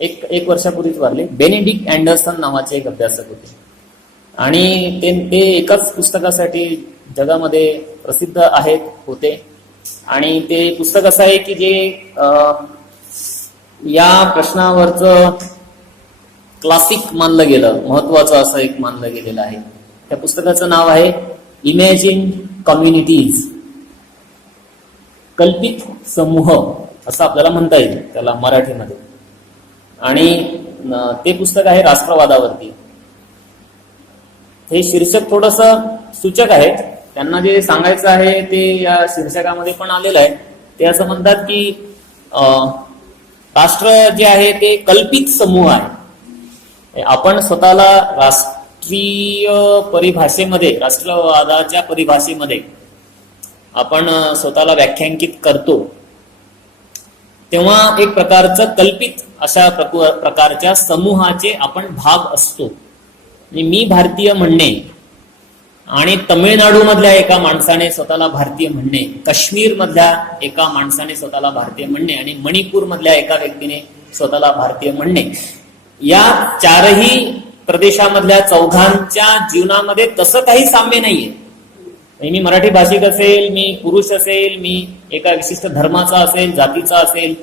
एक वर्षापूर्वीच वारले. बेनेडिक्ट अँडरसन नावाचे एक अभ्यासक होते आणि ते एकाच पुस्तकासाठी जगामध्ये प्रसिद्ध होते. आणि ते पुस्तक असं आहे की जे या प्रश्नावरचं क्लासिक मानलं गेलं, महत्वाचं असं एक मानलं गेलेलं आहे. त्या पुस्तकाचं नाव आहे इमॅजिन कम्युनिटीज, कल्पित समूह असं आपल्याला म्हणता येईल त्याला मराठीमध्ये. आणि ते पुस्तक आहे राष्ट्रवादावरती. हे शीर्षक थोडस सूचक आहे. त्यांना जे सांगायचं आहे ते या शीर्षकामध्ये पण आलेलं आहे. ते असं म्हणतात की राष्ट्र जे आहे ते कल्पित समूह आहे. आपण स्वतःला राष्ट्रीय परिभाषेमध्ये, राष्ट्रवादाच्या परिभाषेमध्ये आपण स्वतःला व्याख्यांकित करतो तेव्हा एक प्रकारचं कल्पित अशा प्रकारच्या समूहाचे आपण भाग असतो. मी भारतीय म्हणणे आणि तमिळनाडू मधल्या एका माणसाने स्वतःला भारतीय म्हणणे, काश्मीर मधल्या एका माणसाने स्वतःला भारतीय म्हणणे आणि मणिपूर मधल्या एका व्यक्तीने स्वतःला भारतीय म्हणणे, या चारही प्रदेशामधल्या चौघांच्या जीवनामध्ये तसं काही साम्य नाहीये. मी मराठी भाषिक असेल, मी पुरुष असेल, मी एका विशिष्ट धर्माचा असेल, जातीचा असेल,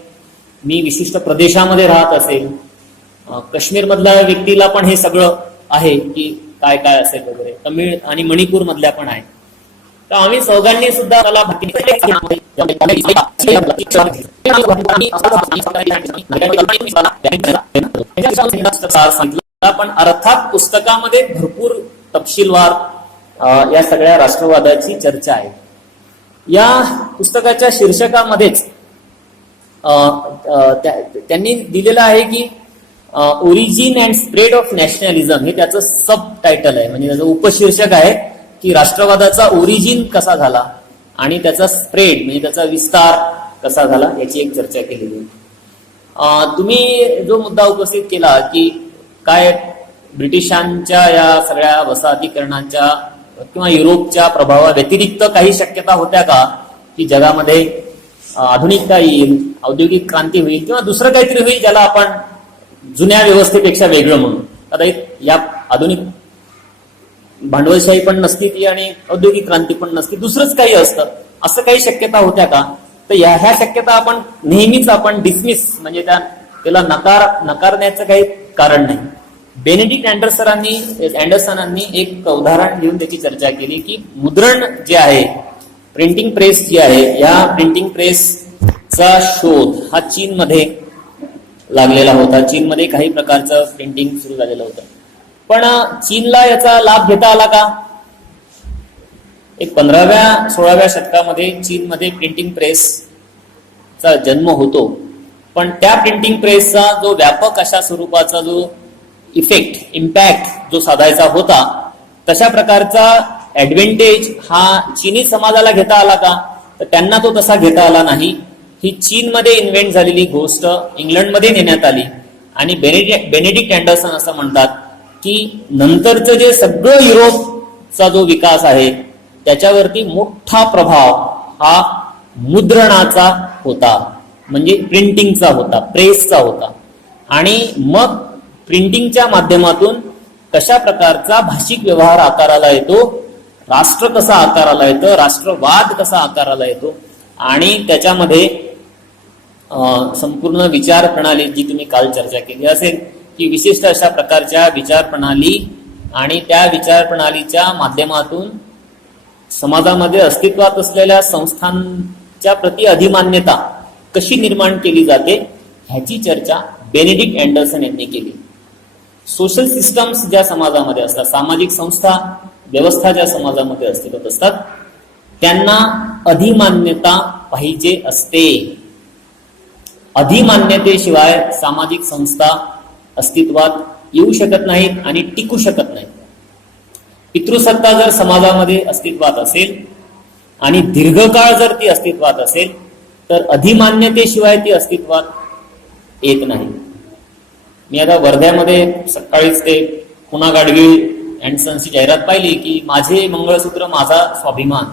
मी विशिष्ट प्रदेशामध्ये राहत असेल, काश्मीर मधल्या व्यक्तीला पण हे सगळं आहे की काय काय असेल वगैरे, तमिळ आणि मणिपूर मधल्या पण आहे. तर आम्ही चौघांनी सुद्धा पण अर्थात पुस्तकामध्ये भरपूर तपशीलवार या सगळ्या राष्ट्रवादाची चर्चा आहे. या पुस्तकाच्या शीर्षकामध्येच त्यांनी दिलेलं आहे की origin and spread of nationalism हे त्याचं सब टायटल आहे, म्हणजे त्याचं उपशीर्षक आहे की राष्ट्रवादाचा ओरिजिन कसा झाला आणि त्याचा स्प्रेड म्हणजे त्याचा विस्तार कसा झाला याची एक चर्चा केलेली आहे. तुम्ही जो मुद्दा उपस्थित केला की काय ब्रिटिशांच्या या सगळ्या वसाहतीकरणाच्या किंवा युरोपच्या प्रभावा व्यतिरिक्त काही शक्यता होत्या का की जगामध्ये आधुनिकता येईल, औद्योगिक क्रांती होईल किंवा दुसरं काहीतरी होईल ज्याला आपण जुन्या व्यवस्थेपेक्षा वेगळं म्हणून. कदाचित या आधुनिक भांडवलशाही पण नसती ती आणि औद्योगिक क्रांती पण नसती, दुसरंच काही असतं, असं काही शक्यता होत्या का? तर ह्या शक्यता आपण नेहमीच डिसमिस म्हणजे त्याला नकारण्याचं काही कारण नाही. बेनेडिक्ट अँडरसनांनी एक उदाहरण घेऊन त्याची चर्चा केली की मुद्रण जे आहे, प्रिंटिंग प्रेस जी आहे, या प्रिंटिंग प्रेसचा शोध हा चीनमध्ये लागलेला होता. चीनमध्ये काही प्रकारचं प्रिंटिंग सुरू झालेलं होतं. पण चीनला याचा लाभ घेता आला का? एक 15व्या-16व्या शतकामध्ये चीनमध्ये प्रिंटिंग प्रेसचा जन्म होतो. पण त्या प्रिंटिंग प्रेसचा जो व्यापक अशा स्वरूपाचा जो इम्पॅक्ट जो साधायचा होता, तशा प्रकारचा ऍडव्हान्टेज हा चीनी समाजाला घेता आला का? तर त्यांना तो तसा घेता आला नाही. ही चीनमध्ये इन्व्हेंट झालेली गोष्ट इंग्लंडमध्ये नेण्यात आली आणि बेनेडिक्ट अँडरसन असं म्हणतात की नंतरचं जे सगळं युरोपचा जो विकास आहे त्याच्यावरती मोठा प्रभाव हा मुद्रणाचा होता, म्हणजे प्रिंटिंगचा होता, प्रेसचा होता. आणि मग प्रिंटिंगच्या माध्यमातून कशा प्रकारचा भाषिक व्यवहार आकाराला येतो, राष्ट्र कसा आकाराला येतं, राष्ट्रवाद कसा आकाराला येतो आणि त्याच्यामध्ये संपूर्ण विचार प्रणाली जी तुम्ही काल चर्चा केली असेल की विशिष्ट अशा प्रकारच्या विचार प्रणाली आणि त्या विचार प्रणालीच्या माध्यमातून समाजामध्ये अस्तित्वात असलेल्या संस्थांच्या प्रति अधिमान्यता कशी निर्माण केली जाते ह्याची चर्चा बेनेडिक्ट अँडरसन यांनी केली. सोशल सिस्टम्स ज्या समाजामध्ये असतात, सामाजिक संस्था व्यवस्था ज्या समाजामध्ये अस्तित्वात असतात, त्यांना अधिमान्यता पाहिजे असते. अधिमान्यतेशिवाय सामाजिक संस्था अस्तित्वात येऊ शकत नाहीत आणि टिकू शकत नाहीत. पितृसत्ता जर समाजामध्ये अस्तित्वात असेल आणि दीर्घकाळ जर ती अस्तित्वात असेल तर अधिमान्यतेशिवाय ती अस्तित्वात येत नाही. मी आता वर्ध्यामध्ये सकाळीच ते पुना गाडगीळ अँड सन्सची जाहिरात पाहिली की माझे मंगळसूत्र माझा स्वाभिमान.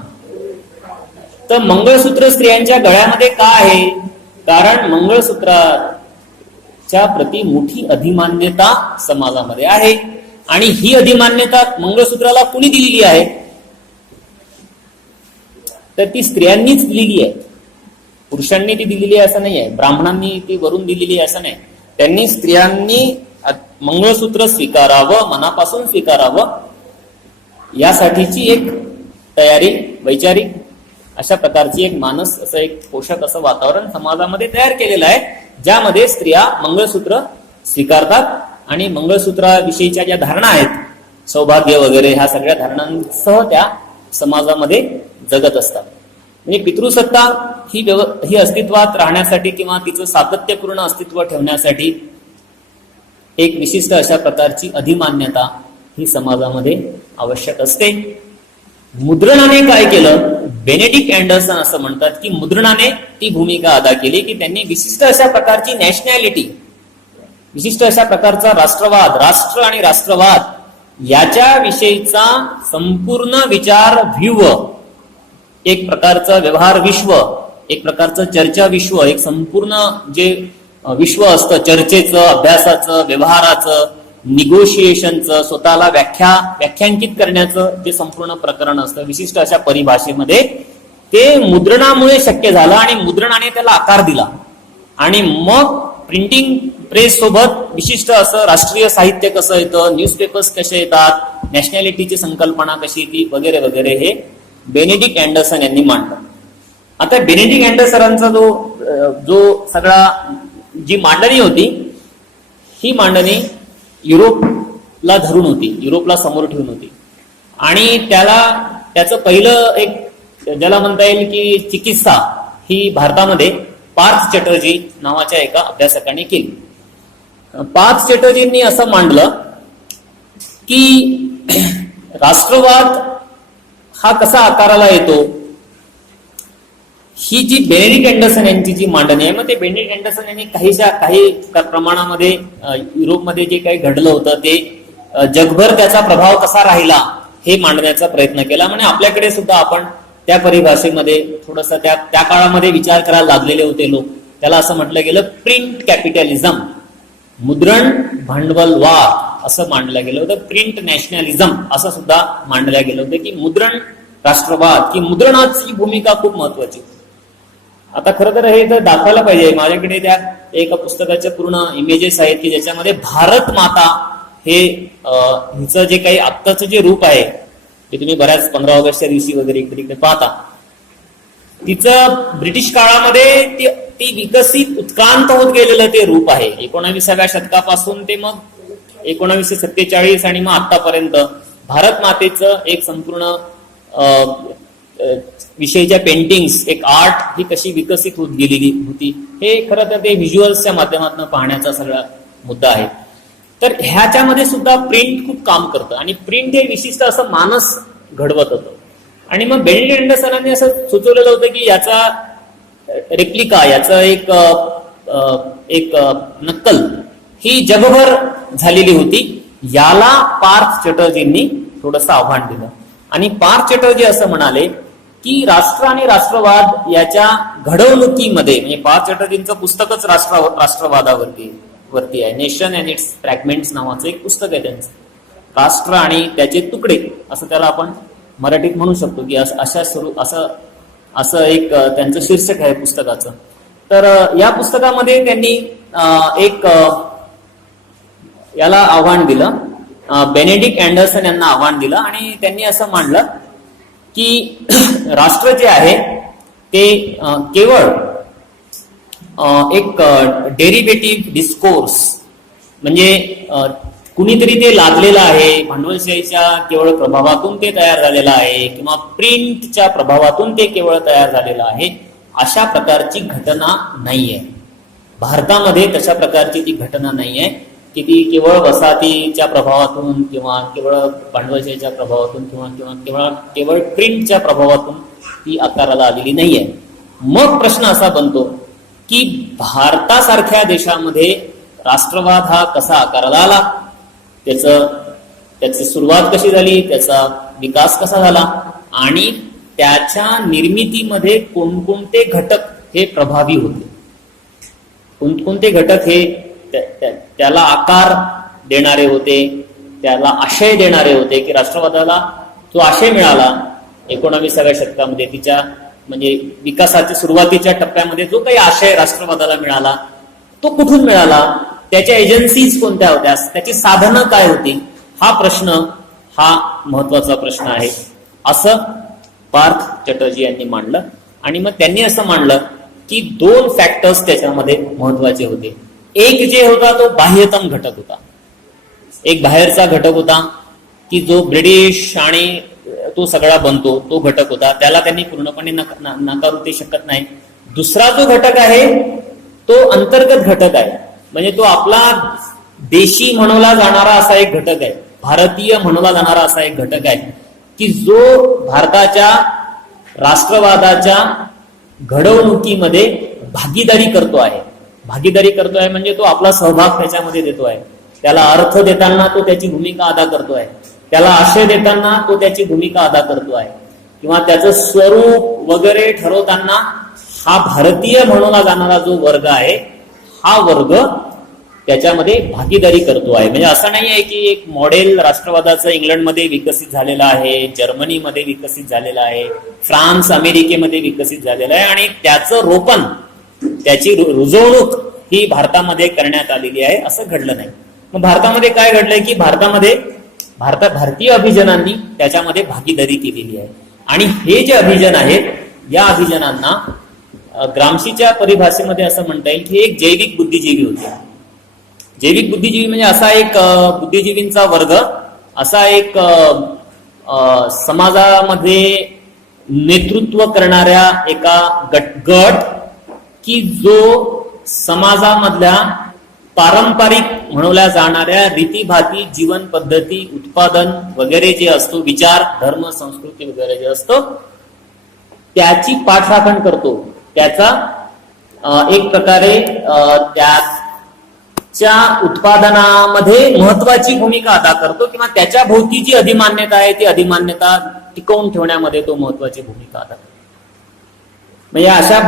तर मंगळसूत्र स्त्रियांच्या गळ्यामध्ये का आहे? कारण मंगळसूत्राच्या च्या प्रती मोठी अधिमान्यता समाजामध्ये आहे. आणि ही अधिमान्यता मंगळसूत्राला कुणी दिलेली आहे? तर ती स्त्रियांनीच दिलेली आहे. पुरुषांनी ती दिलेली आहे असं नाही आहे, ब्राह्मणांनी ती वरून दिलेली आहे असं नाही. त्यांनी स्त्रियांनी मंगळसूत्र स्वीकारावं, मनापासून स्वीकारावं, यासाठीची एक तयारी, वैचारिक अशा प्रकारची एक मानस, असं एक पोषक असं वातावरण समाजामध्ये तयार केलेलं आहे, ज्यामध्ये स्त्रिया मंगळसूत्र स्वीकारतात आणि मंगळसूत्राविषयीच्या ज्या धारणा आहेत, सौभाग्य वगैरे, ह्या सगळ्या धारणांसह त्या समाजामध्ये जगत असतात. म्हणजे पितृसत्ता ही अस्तित्वात राहण्यासाठी किंवा तिचं सातत्यपूर्ण अस्तित्व ठेवण्यासाठी एक विशिष्ट अशा प्रकारची अधिमान्यता ही समाजामध्ये आवश्यक असते. मुद्रणाने काय केलं? बेनेडिक्ट अँडरसन असं म्हणतात की मुद्रणाने ती भूमिका अदा केली की त्यांनी विशिष्ट अशा प्रकारची नॅशनॅलिटी, विशिष्ट अशा प्रकारचा राष्ट्रवाद, राष्ट्र आणि राष्ट्रवाद याच्या विषयीचा संपूर्ण विचार व्यूह, एक प्रकारचं व्यवहार विश्व, एक प्रकारचं चर्चा विश्व, एक संपूर्ण जे विश्व असतं चर्चेचं, अभ्यासाचं, व्यवहाराचं, निगोशिएशनचं, स्वतःला व्याख्यांकित करण्याचं जे संपूर्ण प्रकरण असतं विशिष्ट अशा परिभाषेमध्ये, ते मुद्रणामुळे शक्य झालं आणि मुद्रणाने त्याला आकार दिला. आणि मग प्रिंटिंग प्रेस सोबत विशिष्ट असं राष्ट्रीय साहित्य कसं येतं, न्यूजपेपर्स कसे येतात, नॅशनॅलिटीची संकल्पना कशी येते वगैरे वगैरे, हे बेनेडिक्ट अँडरसन यांनी मांडलं. आता बेनेडिक्ट अँडरसनचा जो सगळा जी मांडणी होती, ही मांडणी युरोपला धरून होती, युरोपला समोर ठेवून होती. आणि त्याचं पहिलं एक ज्याला म्हणता येईल की चिकित्सा ही भारतामध्ये पार्थ चॅटर्जी नावाच्या एका अभ्यासकाने केली. पार्थ चॅटर्जींनी असं मांडलं की राष्ट्रवाद हा कसा आकाराला येतो, ही जी बेनेडिक्ट अँडरसन यांची जी मांडणी आहे, मग ते बेनेडिक्ट अँडरसन यांनी काही प्रमाणामध्ये युरोपमध्ये जे काही घडलं होतं ते जगभर त्याचा प्रभाव कसा राहिला हे मांडण्याचा प्रयत्न केला. म्हणजे आपल्याकडे सुद्धा आपण त्या परिभाषेमध्ये थोडंसं त्या काळामध्ये विचार करायला लागलेले होते लोक. त्याला असं म्हटलं गेलं प्रिंट कॅपिटलिझम, मुद्रण भांडवलवाद असं मांडलं गेलं होतं. प्रिंट नॅशनलिझम असं सुद्धा मांडलं गेलं होतं की मुद्रण राष्ट्रवाद, की मुद्रणाची भूमिका खूप महत्वाची. आता खरं तर हे तर दाखवायला पाहिजे. माझ्याकडे त्या एका पुस्तकाच्या पूर्ण इमेजेस आहेत की ज्याच्यामध्ये भारत माता हे हिचं जे काही आत्ताचं जे रूप आहे ते तुम्ही बऱ्याच 15 ऑगस्टच्या दिवशी वगैरे इकडे पाहता. तिचं ब्रिटिश काळामध्ये ती विकसित उत्क्रांत होत गेलेलं ते रूप आहे. 19व्या शतकापासून ते मग 1947 आणि मग आतापर्यंत भारत मातेचं एक संपूर्ण विषयीच्या पेंटिंग्स, एक आर्ट ही कशी विकसित होत गेलेली होती, हे खरं तर ते व्हिज्युअल्सच्या माध्यमातून पाहण्याचा सगळा मुद्दा आहे. तर ह्याच्यामध्ये सुद्धा प्रिंट खूप काम करतं आणि प्रिंट हे विशिष्ट असं मानस घडवत होतं. आणि मग बेनेडिक्ट अँडरसनने असं सुचवलेलं होतं की याचा रेप्लिका, याचं एक नक्कल ही जगभर झालेली होती. याला पार्थ चॅटर्जींनी थोडंसं आव्हान दिलं आणि पार्थ चॅटर्जी असं म्हणाले की राष्ट्र आणि राष्ट्रवाद याच्या घडवणुकीमध्ये, म्हणजे पार्थ चॅटर्जींचं पुस्तकच राष्ट्रवादावरती आहे. नेशन अँड इट्स फ्रॅगमेंट्स नावाचं एक पुस्तक आहे त्यांचं. राष्ट्र आणि त्याचे तुकडे असं त्याला आपण मराठीत म्हणू शकतो की असं एक त्यांचं शीर्षक आहे पुस्तकाचं. तर या पुस्तकामध्ये त्यांनी एक याला आव्हान दिलं, बेनेडिक्ट अँडरसन यांना आव्हान दिलं आणि त्यांनी असं मांडलं की राष्ट्र जे आहे ते केवळ एक डेरिव्हेटिव्ह डिस्कोर्स, म्हणजे कुणीतरी ते लादलेलं आहे, भांडवलशाहीच्या केवळ प्रभावातून ते तयार झालेलं आहे किंवा प्रिंटच्या प्रभावातून ते केवळ तयार झालेलं आहे, अशा प्रकारची घटना नाहीये. भारतामध्ये तशा प्रकारची ती घटना नाहीये की ती केवळ वसाहतीच्या प्रभावातून किंवा केवळ भांडवलशाहीच्या प्रभावातून किंवा केवळ प्रिंटच्या प्रभावातून ती आकाराला आलेली नाहीये. मग प्रश्न असा बनतो की भारतासारख्या देशामध्ये राष्ट्रवाद हा कसा आकाराला आला, त्याची सुरुवात कशी झाली, त्याचा विकास कसा झाला आणि त्याच्या निर्मितीमध्ये कोणकोणते घटक हे प्रभावी होते, कोणकोणते घटक हे त्याला आकार देणारे होते, त्याला आशय देणारे होते, की राष्ट्रवादाला जो आशय मिळाला 19व्या शतकामध्ये तिच्या म्हणजे विकासाच्या सुरुवातीच्या टप्प्यामध्ये जो काही आशय राष्ट्रवादाला मिळाला तो कुठून मिळाला, त्याच्या एजन्सीज कोणत्या होत्या, त्याची साधनं काय होती, हा प्रश्न हा महत्वाचा प्रश्न आहे असं पार्थ चटर्जी यांनी मांडलं. आणि मग त्यांनी असं मांडलं की 2 फॅक्टर्स त्याच्यामध्ये महत्वाचे होते. एक जे होता तो बाह्यतम घटक होता, एक बाहेरचा घटक होता की जो ब्रिटिश आणि तो सगळा बनतो तो घटक होता, त्याला त्यांनी पूर्णपणे नाकारू ते शकत नाही. दुसरा जो घटक आहे तो अंतर्गत घटक आहे, म्हणजे तो आपला देशी म्हणवला जाणारा असा एक घटक आहे, भारतीय म्हणवला जाणारा असा एक घटक आहे की जो भारताच्या राष्ट्रवादाच्या घडवणुकीमध्ये भागीदारी करतो आहे. भागीदारी करतो आहे म्हणजे तो आपला सहभाग त्याच्यामध्ये देतो आहे, त्याला अर्थ देताना तो त्याची भूमिका अदा करतो आहे, त्याला आशय देताना तो त्याची भूमिका अदा करतो आहे, किंवा त्याचं स्वरूप वगैरे ठरवताना हा भारतीय म्हणवला जाणारा जो वर्ग आहे हा वर्ग त्याच्यामध्ये भागीदारी करतो आहे. म्हणजे असं नाही आहे की एक मॉडेल राष्ट्रवादाचं इंग्लंडमध्ये विकसित झालेलं आहे, जर्मनीमध्ये विकसित झालेलं आहे, फ्रान्स अमेरिकेमध्ये विकसित झालेलं आहे आणि त्याचं रोपण त्याची रुजवणूक ही भारतामध्ये करण्यात आलेली आहे असं घडलं नाही. मग भारतामध्ये काय घडलंय की भारतीय अभिजनांनी त्याच्यामध्ये भागीदारी केलेली आहे. आणि हे जे अभिजन आहेत या अभिजनांना ग्रामशीच्या परिभाषेमध्ये असं म्हणता येईल की एक जैविक बुद्धिजीवी होते. जैविक बुद्धिजीवी म्हणजे असा एक बुद्धिजीवींचा वर्ग, असा एक समाजामध्ये नेतृत्व करणाऱ्या एका गट की जो समाजामधल्या पारंपरिक म्हणवल्या जाणाऱ्या रीतीभाती, जीवन पद्धती, उत्पादन वगैरे जे असतो, विचार, धर्म, संस्कृती वगैरे जे असतो त्याची पाठराखण करतो, त्याचा एक प्रकारे त्याच्या उत्पादनामध्ये महत्वाची भूमिका अदा करतो, किंवा त्याच्या भोवती जी अधिमान्यता आहे ती अधिमान्यता टिकवून ठेवण्यामध्ये तो महत्वाची भूमिका अदा करतो. म्हणजे अशा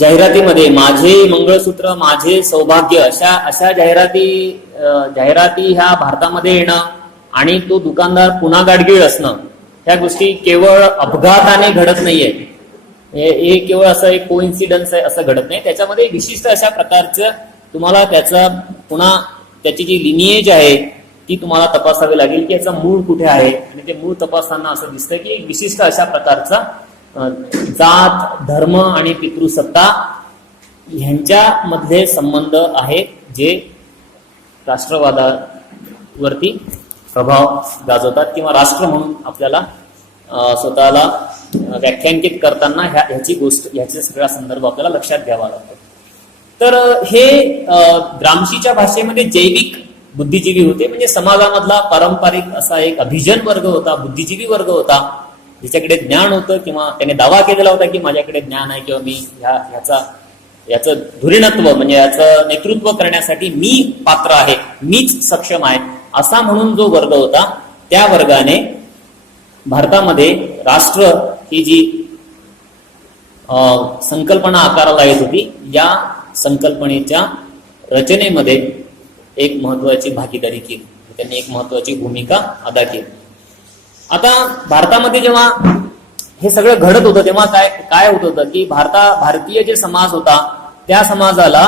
जाहिरातीमध्ये माझे मंगळसूत्र माझे सौभाग्य अशा जाहिराती ह्या भारतामध्ये येणं आणि तो दुकानदार पुन्हा गाडगीळ असणं, ह्या गोष्टी केवळ अपघाताने घडत नाहीये, हे केवळ असं एक कोइन्सिडन्स आहे असं घडत नाही. त्याच्यामध्ये विशिष्ट अशा प्रकारचं तुम्हाला त्याचा पुन्हा त्याची जी लिनिएज आहे ती तुम्हाला तपासावी लागेल की याचं मूळ कुठे आहे. आणि ते मूळ तपासताना असं दिसतं की एक विशिष्ट अशा प्रकारचा जात, धर्म आणि पितृसत्ता ह्यांच्यामधले संबंध आहेत जे राष्ट्रवादावरती प्रभाव गाजवतात, किंवा राष्ट्र म्हणून आपल्याला स्वतःला व्याख्यांकित करताना ह्याचे सगळा संदर्भ आपल्याला लक्षात घ्यावा लागतो. तर हे ग्रामशीच्या भाषेमध्ये जैविक बुद्धिजीवी होते, म्हणजे समाजामधला पारंपरिक असा एक अभिजन वर्ग होता, बुद्धिजीवी वर्ग होता, ज्याच्याकडे ज्ञान होतं, किंवा त्याने दावा केलेला होता की माझ्याकडे ज्ञान आहे, किंवा मी याचं धुरीणत्व म्हणजे याचं नेतृत्व करण्यासाठी मी पात्र आहे, मीच सक्षम आहे, असा म्हणून जो वर्ग होता त्या वर्गाने भारतामध्ये राष्ट्र ही जी संकल्पना आकाराला येत होती या संकल्पनेच्या रचनेमध्ये एक महत्वाची भागीदारी केली, त्यांनी एक महत्वाची भूमिका अदा केली. आता भारतामध्ये जेव्हा हे सगळं घडत होतं तेव्हा काय होत होतं की भारतीय जे समाज होता त्या समाजाला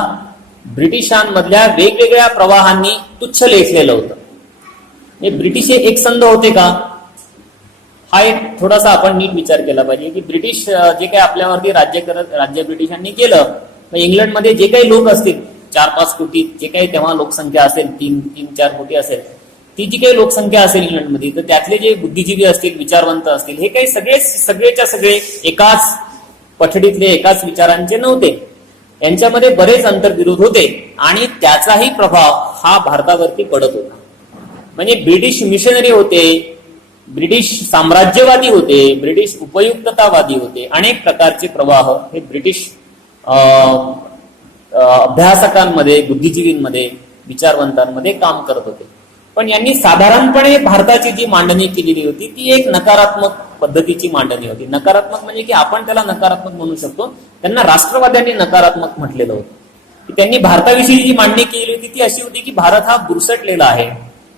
ब्रिटिशांमधल्या वेगवेगळ्या प्रवाहांनी तुच्छ लेखलेलं होतं. हे ब्रिटिश एकसंध होते का, हा एक थोडासा आपण नीट विचार केला पाहिजे की ब्रिटिश जे काही आपल्यावरती राज्य ब्रिटिशांनी केलं, इंग्लंडमध्ये जे काही लोक असतील 4-5 कोटी जे काही तेव्हा लोकसंख्या असेल, 3-4 कोटी असेल, ती जी काही लोकसंख्या असेल इंग्लंडमध्ये, तर त्यातले जे बुद्धिजीवी असतील, विचारवंत असतील, हे काही सगळेच्या सगळे एकाच पठडीतले एकाच विचारांचे नव्हते. यांच्यामध्ये बरेच अंतर्विरोध होते आणि त्याचाही प्रभाव हा भारतावरती पडत होता. म्हणजे ब्रिटिश मिशनरी होते, ब्रिटिश साम्राज्यवादी होते, ब्रिटिश उपयुक्ततावादी होते, अनेक प्रकारचे प्रवाह हे ब्रिटिश अभ्यासकांमध्ये, बुद्धिजीवींमध्ये, विचारवंतांमध्ये काम करत होते. पण यांनी साधारणपणे भारताची जी मांडणी केलेली होती ती एक नकारात्मक पद्धतीची मांडणी होती. नकारात्मक म्हणजे की आपण त्याला नकारात्मक म्हणू शकतो, त्यांना राष्ट्रवाद्यांनी नकारात्मक म्हटलेलं होतं. त्यांनी भारताविषयी जी मांडणी केली होती ती अशी होती की भारत हा बुरसटलेला आहे,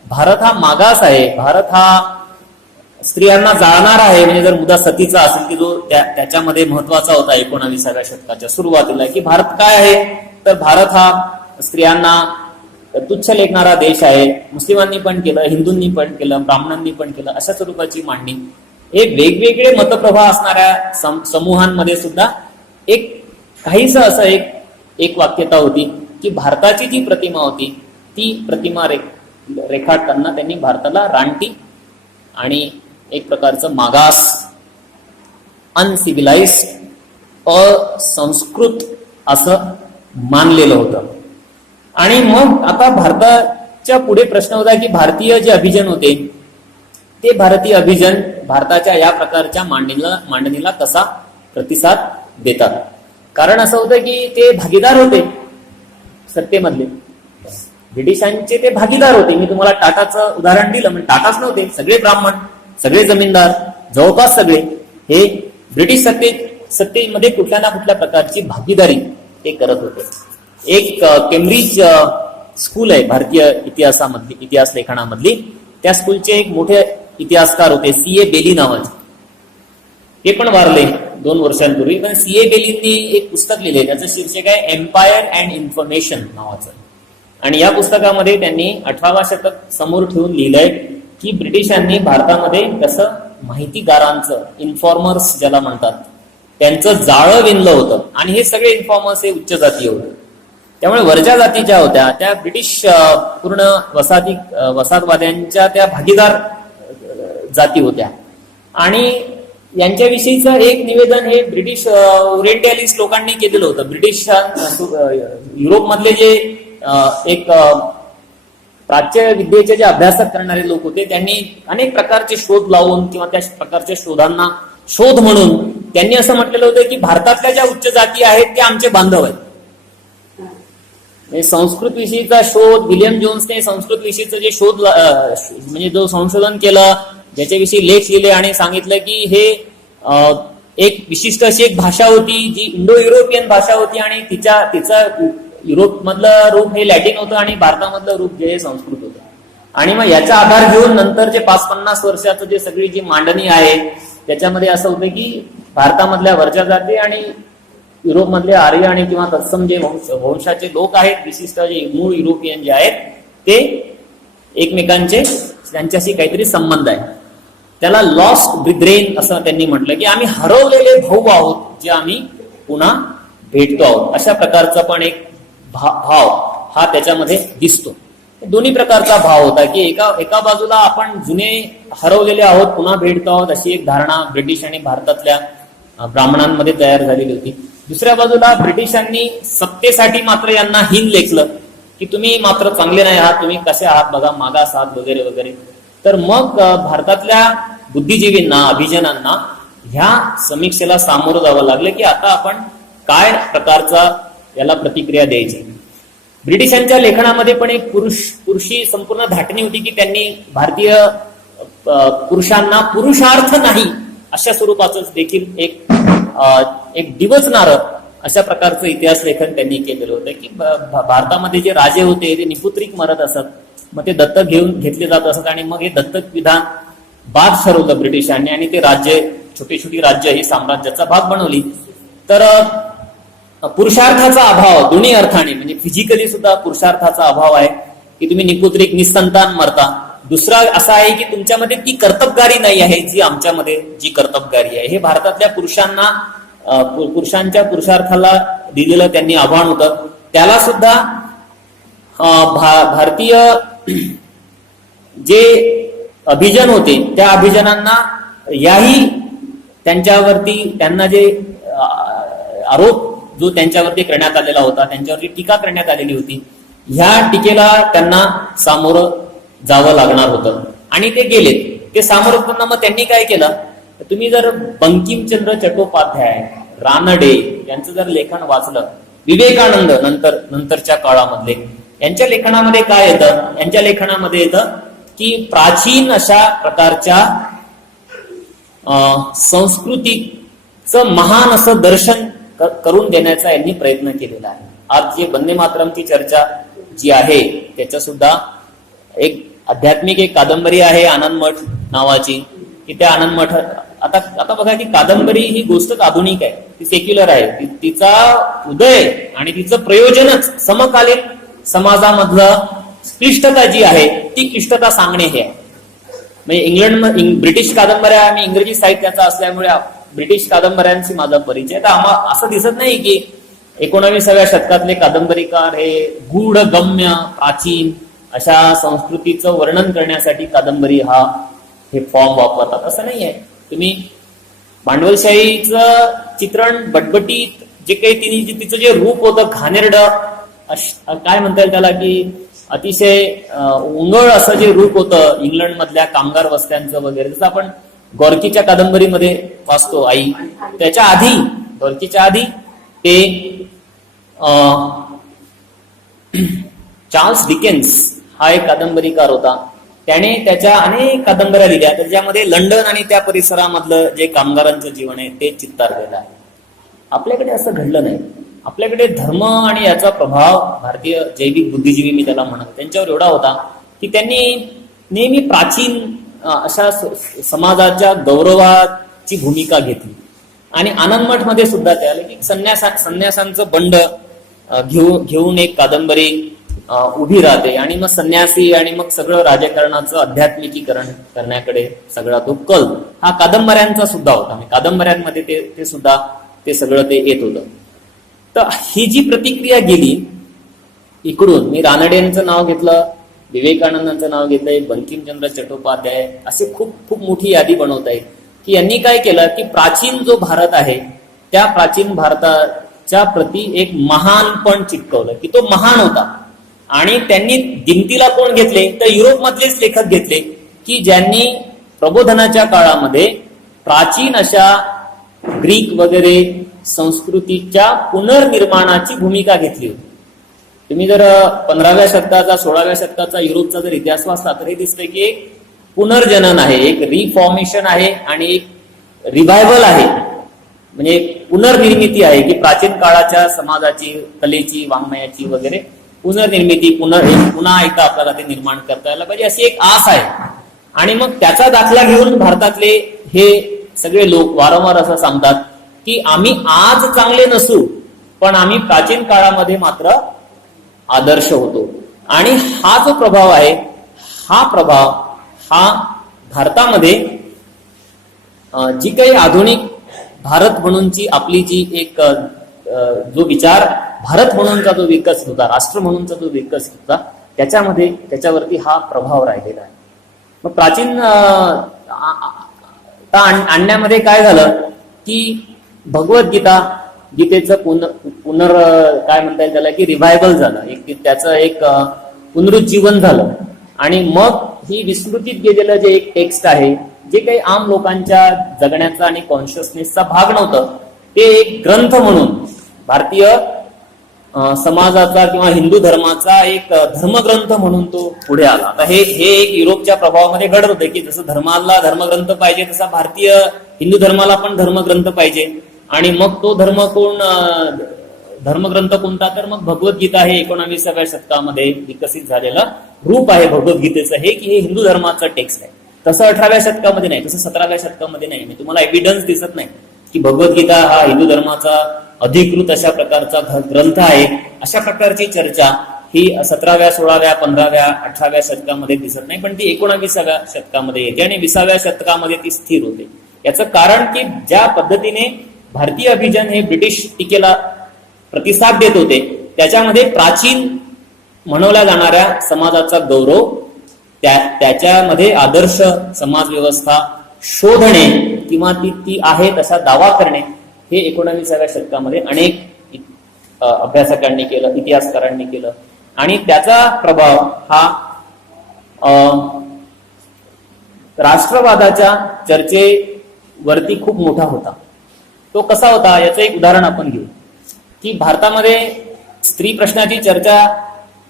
भारत हा मागास आहे, भारत हा स्त्रियांना जाळणार आहे. म्हणजे जर मुद्दा सतीचा असेल की जो त्याच्यामध्ये महत्वाचा होता 19व्या शतकाच्या सुरुवातीला, की भारत काय आहे, तर भारत हा स्त्रियांना तुच्छ लेखणारा देश आहे. मुस्लिमांनी पण केलं, हिंदूंनी पण केलं, ब्राह्मणांनी पण केलं, अशा स्वरूपाची मांडणी. हे वेगवेगळे मतप्रवाह असणाऱ्या समूहांमध्ये सुद्धा एक काहीस असं एक वाक्यता होती की भारताची जी प्रतिमा होती ती प्रतिमा रेखाटताना त्यांनी भारताला रानटी आणि एक प्रकारचं मागास, अनसिव्हिलाइज्ड, असंस्कृत असं मानलेलं होतं. आणि मग आता भारताच्या पुढे प्रश्न होता की भारतीय जे अभिजन होते ते भारतीय अभिजन भारताच्या या प्रकारच्या मांडणीला कसा प्रतिसाद देतात. कारण असं होतं की ते भागीदार होते सत्तेमधले, ब्रिटिशांचे ते भागीदार होते. मी तुम्हाला टाटाचं उदाहरण दिलं, म्हणजे टाटाच नव्हते, सगळे ब्राह्मण, सगळे जमीनदार, जवळपास सगळे हे ब्रिटिश सत्तेमध्ये कुठल्या ना कुठल्या प्रकारची भागीदारी ते करत होते. एक केम्ब्रिज स्कूल आहे भारतीय इतिहास लेखनामधली, त्या स्कूलचे एक मोठे इतिहासकार होते C.A. बेली नावाचे. ते पण वारले 2 वर्षांपूर्वी. पण C.A. बेलींनी एक पुस्तक लिहिले, त्याचं शीर्षक आहे एम्पायर अँड इन्फॉर्मेशन नावाचं. आणि या पुस्तकामध्ये त्यांनी 18वा शतक समोर ठेवून लिहिलंय की ब्रिटिशांनी भारतामध्ये कसं माहितीगारांचं, इन्फॉर्मर्स ज्याला म्हणतात, त्यांचं जाळं विणलं होतं. आणि हे सगळे इन्फॉर्मर्स हे उच्च जातीय होते. त्यामुळे वरच्या जाती ज्या होत्या त्या ब्रिटिश पूर्ण वसाहतवाद्यांच्या त्या भागीदार जाती होत्या. आणि यांच्याविषयीचं एक निवेदन हे ब्रिटिश ओरिएंटलिस्ट लोकांनी केलेलं होतं. ब्रिटिश युरोपमधले जे एक प्राच्य विद्येचे जे अभ्यासक करणारे लोक होते त्यांनी अनेक प्रकारचे शोध लावून किंवा त्या प्रकारच्या शोधांना शोध म्हणून त्यांनी असं म्हटलेलं होतं की भारतातल्या ज्या उच्च जाती आहेत त्या आमचे बांधव आहेत. संस्कृत विषयीचा शोध, विलियम जोन्सने संस्कृत विषयीचं जे शोध म्हणजे जो संशोधन केलं, ज्याच्याविषयी लेख लिहिले आणि सांगितलं की हे एक विशिष्ट अशी एक भाषा होती जी इंडो युरोपियन भाषा होती आणि तिचं युरोप मधलं रूप हे लॅटिन होतं आणि भारतामधलं रूप जे संस्कृत होतं. आणि मग याचा आधार घेऊन नंतरचे 5-50 वर्षाचं जे सगळी जी मांडणी आहे त्याच्यामध्ये असं होतं की भारतामधल्या वरच्या जाती आणि युरोपमधले आर्य आणि किंवा तत्सम जे वंशाचे लोक आहेत, विशिष्ट जे मूळ युरोपियन जे आहेत, ते एकमेकांचे त्यांच्याशी काहीतरी संबंध आहे. त्याला लॉस्ट ब्रिथ्रेन असं त्यांनी म्हटलं की आम्ही हरवलेले भाऊ आहोत जे आम्ही पुन्हा भेटतो आहोत. अशा प्रकारचा पण एक भाव हा त्याच्यामध्ये दिसतो. दोन्ही प्रकारचा भाव होता की एका बाजूला आपण जुने हरवलेले आहोत, पुन्हा भेटतो आहोत, अशी एक धारणा ब्रिटिश आणि भारतातल्या ब्राह्मणांमध्ये तयार झालेली होती. दुसऱ्या बाजूला ब्रिटिशांनी सत्तेसाठी मात्र यांना हिन लेखलं की तुम्ही मात्र चांगले नाही आहात, तुम्ही कसे आहात बघा, मागास आहात वगैरे वगैरे. तर मग भारतातल्या बुद्धिजीवींना, अभिजनांना ह्या समीक्षेला सामोरं जावं लागलं की आता आपण काय प्रकारचा याला प्रतिक्रिया द्यायची. ब्रिटिशांच्या लेखनामध्ये पण एक पुरुषी संपूर्ण धाटणी होती की त्यांनी भारतीय पुरुषांना पुरुषार्थ नाही अशा स्वरूपाचं देखील एक डिवचणारं अशा प्रकारचं इतिहास लेखन त्यांनी केलेलं होतं की भारतामध्ये जे राजे होते ते निपुत्रिक मरत असत, मग ते दत्तक घेतले जात असत आणि मग हे दत्तक विधान बाद ठरवलं ब्रिटिशांनी आणि ते राज्य, छोटी छोटी राज्य ही साम्राज्याचा भाग बनवली. तर पुरुषार्थाचा अभाव दोन्ही अर्थाने, म्हणजे फिजिकली सुद्धा पुरुषार्थाचा अभाव आहे की तुम्ही निपुत्रिक निसंतान मरता. दुसरा असा आहे की तुमच्यामध्ये ती कर्तबगारी नाही आहे जी आमच्यामध्ये जी कर्तबगारी आहे. हे भारतातल्या पुरुषांच्या पुरुषार्थाला दिलेलं त्यांनी आव्हान होतं. त्याला सुद्धा भारतीय जे अभिजन होते त्या अभिजनांना याही त्यांना जे आरोप जो त्यांच्यावरती करण्यात आलेला होता, त्यांच्यावरती टीका करण्यात आलेली होती, ह्या टीकेला त्यांना सामोरं जावं लागणार होतं आणि ते गेलेत. ते सामोरं होताना मग त्यांनी काय केलं, तुम्ही जर बंकिमचंद्र चट्टोपाध्याय, रानडे यांचं जर लेखन वाचलं, विवेकानंद नंतरच्या काळामधले, यांच्या लेखनामध्ये काय येतं, यांच्या लेखनामध्ये येतं की प्राचीन अशा प्रकारच्या संस्कृतीचं महान असं दर्शन करून देण्याचा यांनी प्रयत्न केलेला आहे. आज जे वंदे मातरमची चर्चा जी आहे त्याच्या सुद्धा एक आध्यात्मिक एक कादंबरी आहे आनंद मठ नावाची, की त्या आनंद मठ आता बघा की कादंबरी ही गोष्ट आधुनिक आहे, ती सेक्युलर आहे, तिचा उदय आणि तिचं प्रयोजनच समकालीन समाजामधलं क्लिष्टता जी आहे ती क्लिष्टता सांगणे हे आहे. म्हणजे ब्रिटिश कादंबऱ्या, मी इंग्रजी साहित्याचा असल्यामुळे ब्रिटिश कादंबऱ्यांशी माझा परिचय, तर असं दिसत नाही की 19व्या शतकातले कादंबरीकार हे गूढ गम्य प्राचीन अशा संस्कृतीचं वर्णन करण्यासाठी कादंबरी हे फॉर्म वापरतात, असं नाही आहे. तुम्ही भांडवलशाहीचं चित्रण बटबटीत जे काही तिचं जे रूप होतं घाणेरडं, काय म्हणता येईल त्याला, की अतिशय उंगळ असं जे रूप होतं इंग्लंड मधल्या कामगार वस्त्यांचं वगैरे, जसं आपण गॉर्कीच्या कादंबरीमध्ये वाचतो आई, त्याच्या आधी गॉर्कीच्या आधी ते चार्ल्स डिकेन्स हा एक कादंबरीकार होता, त्याने त्याच्या अनेक कादंबऱ्या लिहिल्या, त्याच्यामध्ये लंडन आणि त्या परिसरामधलं जे कामगारांचं जीवन आहे ते चित्तारलेलं आहे. आपल्याकडे असं घडलं नाही. आपल्याकडे धर्म आणि याचा प्रभाव भारतीय जैविक बुद्धिजीवी मी त्याला म्हणत त्यांच्यावर एवढा होता की त्यांनी नेहमी प्राचीन अशा समाजाच्या गौरवाची भूमिका घेतली. आणि आनंद मठ मध्ये सुद्धा ते आले की संन्यासांचं बंड घेऊन एक कादंबरी उभी राहते आणि मग संन्यासी आणि मग सगळं राजकारणाचं आध्यात्मिकीकरण करण्याकडे सगळा तो कल हा कादंबऱ्यांचा सुद्धा होता. कादंबऱ्यांमध्ये ते सुद्धा ते सगळं ते येत होतं. तर ही जी प्रतिक्रिया गेली इकडून, मी रानडेंचं नाव घेतलं, विवेकानंदांचं नाव घेतलंय, बंकिमचंद्र चट्टोपाध्याय, असे खूप खूप मोठी यादी बनवता येईल की यांनी काय केलं की प्राचीन जो भारत आहे त्या प्राचीन भारताच्या प्रती एक महानपण चिटकवलं की तो महान होता. आणि त्यांनी दिमतीला कोण घेतले तर युरोपमधलेच लेखक घेतले की ज्यांनी प्रबोधनाच्या काळामध्ये प्राचीन अशा ग्रीक वगैरे संस्कृतीच्या पुनर्निर्माणाची भूमिका घेतली होती. तुम्ही जर 15व्या शतकाचा 16व्या शतकाचा युरोपचा जर इतिहास वाचला तर हे दिसतंय की एक पुनर्जनन आहे, एक रिफॉर्मेशन आहे आणि एक रिव्हायवल आहे, म्हणजे पुनर्निर्मिती आहे की प्राचीन काळाच्या समाजाची, कलेची, वाङ्मयाची वगैरे पुनर्निर्मिती, पुन्हा एकदा आपल्याला ते निर्माण करता यायला पाहिजे अशी एक आस आहे. आणि मग त्याचा दाखला घेऊन भारतातले हे सगळे लोक वारंवार असं सांगतात की आम्ही आज चांगले नसू पण आम्ही प्राचीन काळामध्ये मात्र आदर्श होतो. आणि हा जो प्रभाव आहे हा प्रभाव हा भारतामध्ये जी काही आधुनिक भारत म्हणूनची आपली जी एक जो विचार भारत म्हणूनचा जो विकसित होता, राष्ट्र म्हणूनचा जो विकसित होता, त्याच्यावरती हा प्रभाव राहिलेला आहे. मग प्राचीन आणण्यामध्ये काय झालं की गीतेचं काय म्हणता येईल त्याला की रिव्हायवल झालं, त्याचं एक पुनरुज्जीवन झालं. आणि मग ही विस्मृतीत गेलेलं जे एक टेक्स्ट आहे, जे काही आम लोकांच्या जगण्याचा आणि कॉन्शियसनेसचा भाग नव्हतं, ते एक ग्रंथ म्हणून भारतीय समाजाचा किंवा हिंदू धर्माचा एक धर्मग्रंथ म्हणून तो पुढे आला. आता हे एक युरोपच्या प्रभावामध्ये घडत होते की जसं धर्माला धर्मग्रंथ पाहिजे तसा भारतीय हिंदू धर्माला पण धर्मग्रंथ पाहिजे. आणि मग तो धर्मग्रंथ कोणता तर मग भगवद्गीता हे 19व्या शतकामध्ये विकसित झालेलं रूप आहे भगवद्गीतेचं हे की हे हिंदू धर्माचं टेक्स्ट आहे. तसं 18व्या शतकामध्ये नाही, तसं 17व्या शतकामध्ये नाही. तुम्हाला एव्हिडन्स दिसत नाही की भगवद्गीता हा हिंदू धर्माचा अधिकृत अशा प्रकारचा ग्रंथ आहे. अशा प्रकारची चर्चा ही 17व्या 16व्या 15व्या 18व्या शतकामध्ये दिसत नाही, पण ती 19व्या शतकामध्ये येते आणि 20व्या शतकामध्ये ती स्थिर होते. याचं कारण की ज्या पद्धतीने भारतीय अभिजन हे ब्रिटिश टीकेला प्रतिसाद देत होते त्याच्यामध्ये प्राचीन म्हणवल्या जाणाऱ्या समाजाचा गौरव, त्याच्यामध्ये आदर्श समाज व्यवस्था शोधणे किंवा ती आहे तसा दावा करणे हे 19व्या शतकामध्ये अनेक अभ्यासकांनी केलं, इतिहासकारांनी केलं. आणि त्याचा प्रभाव हा राष्ट्रवादाच्या चर्चेवरती खूप मोठा होता. तो कसा होता याचं एक उदाहरण आपण घेऊ की भारतामध्ये स्त्री प्रश्नाची चर्चा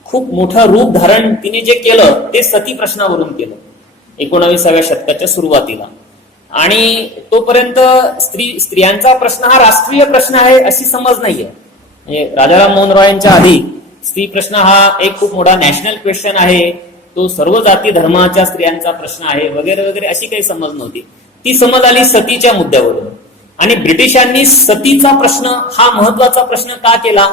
खूप मोठं रूप धारण तिने जे केलं ते सती प्रश्नावरून केलं 19व्या शतकाच्या सुरुवातीला. आणि तोपर्यंत स्त्रियांचा प्रश्न हा राष्ट्रीय प्रश्न आहे अशी समज नाहीये. म्हणजे राजाराम मोहन रॉय यांच्या आधी स्त्री प्रश्न हा एक खूप मोठा नॅशनल क्वेश्चन आहे, तो सर्व जाती धर्माच्या स्त्रियांचा प्रश्न आहे वगैरे वगैरे अशी काही समज नव्हती. ती समज आली सतीच्या मुद्द्यावरून. आणि ब्रिटिशांनी सतीचा प्रश्न हा महत्वाचा प्रश्न का केला,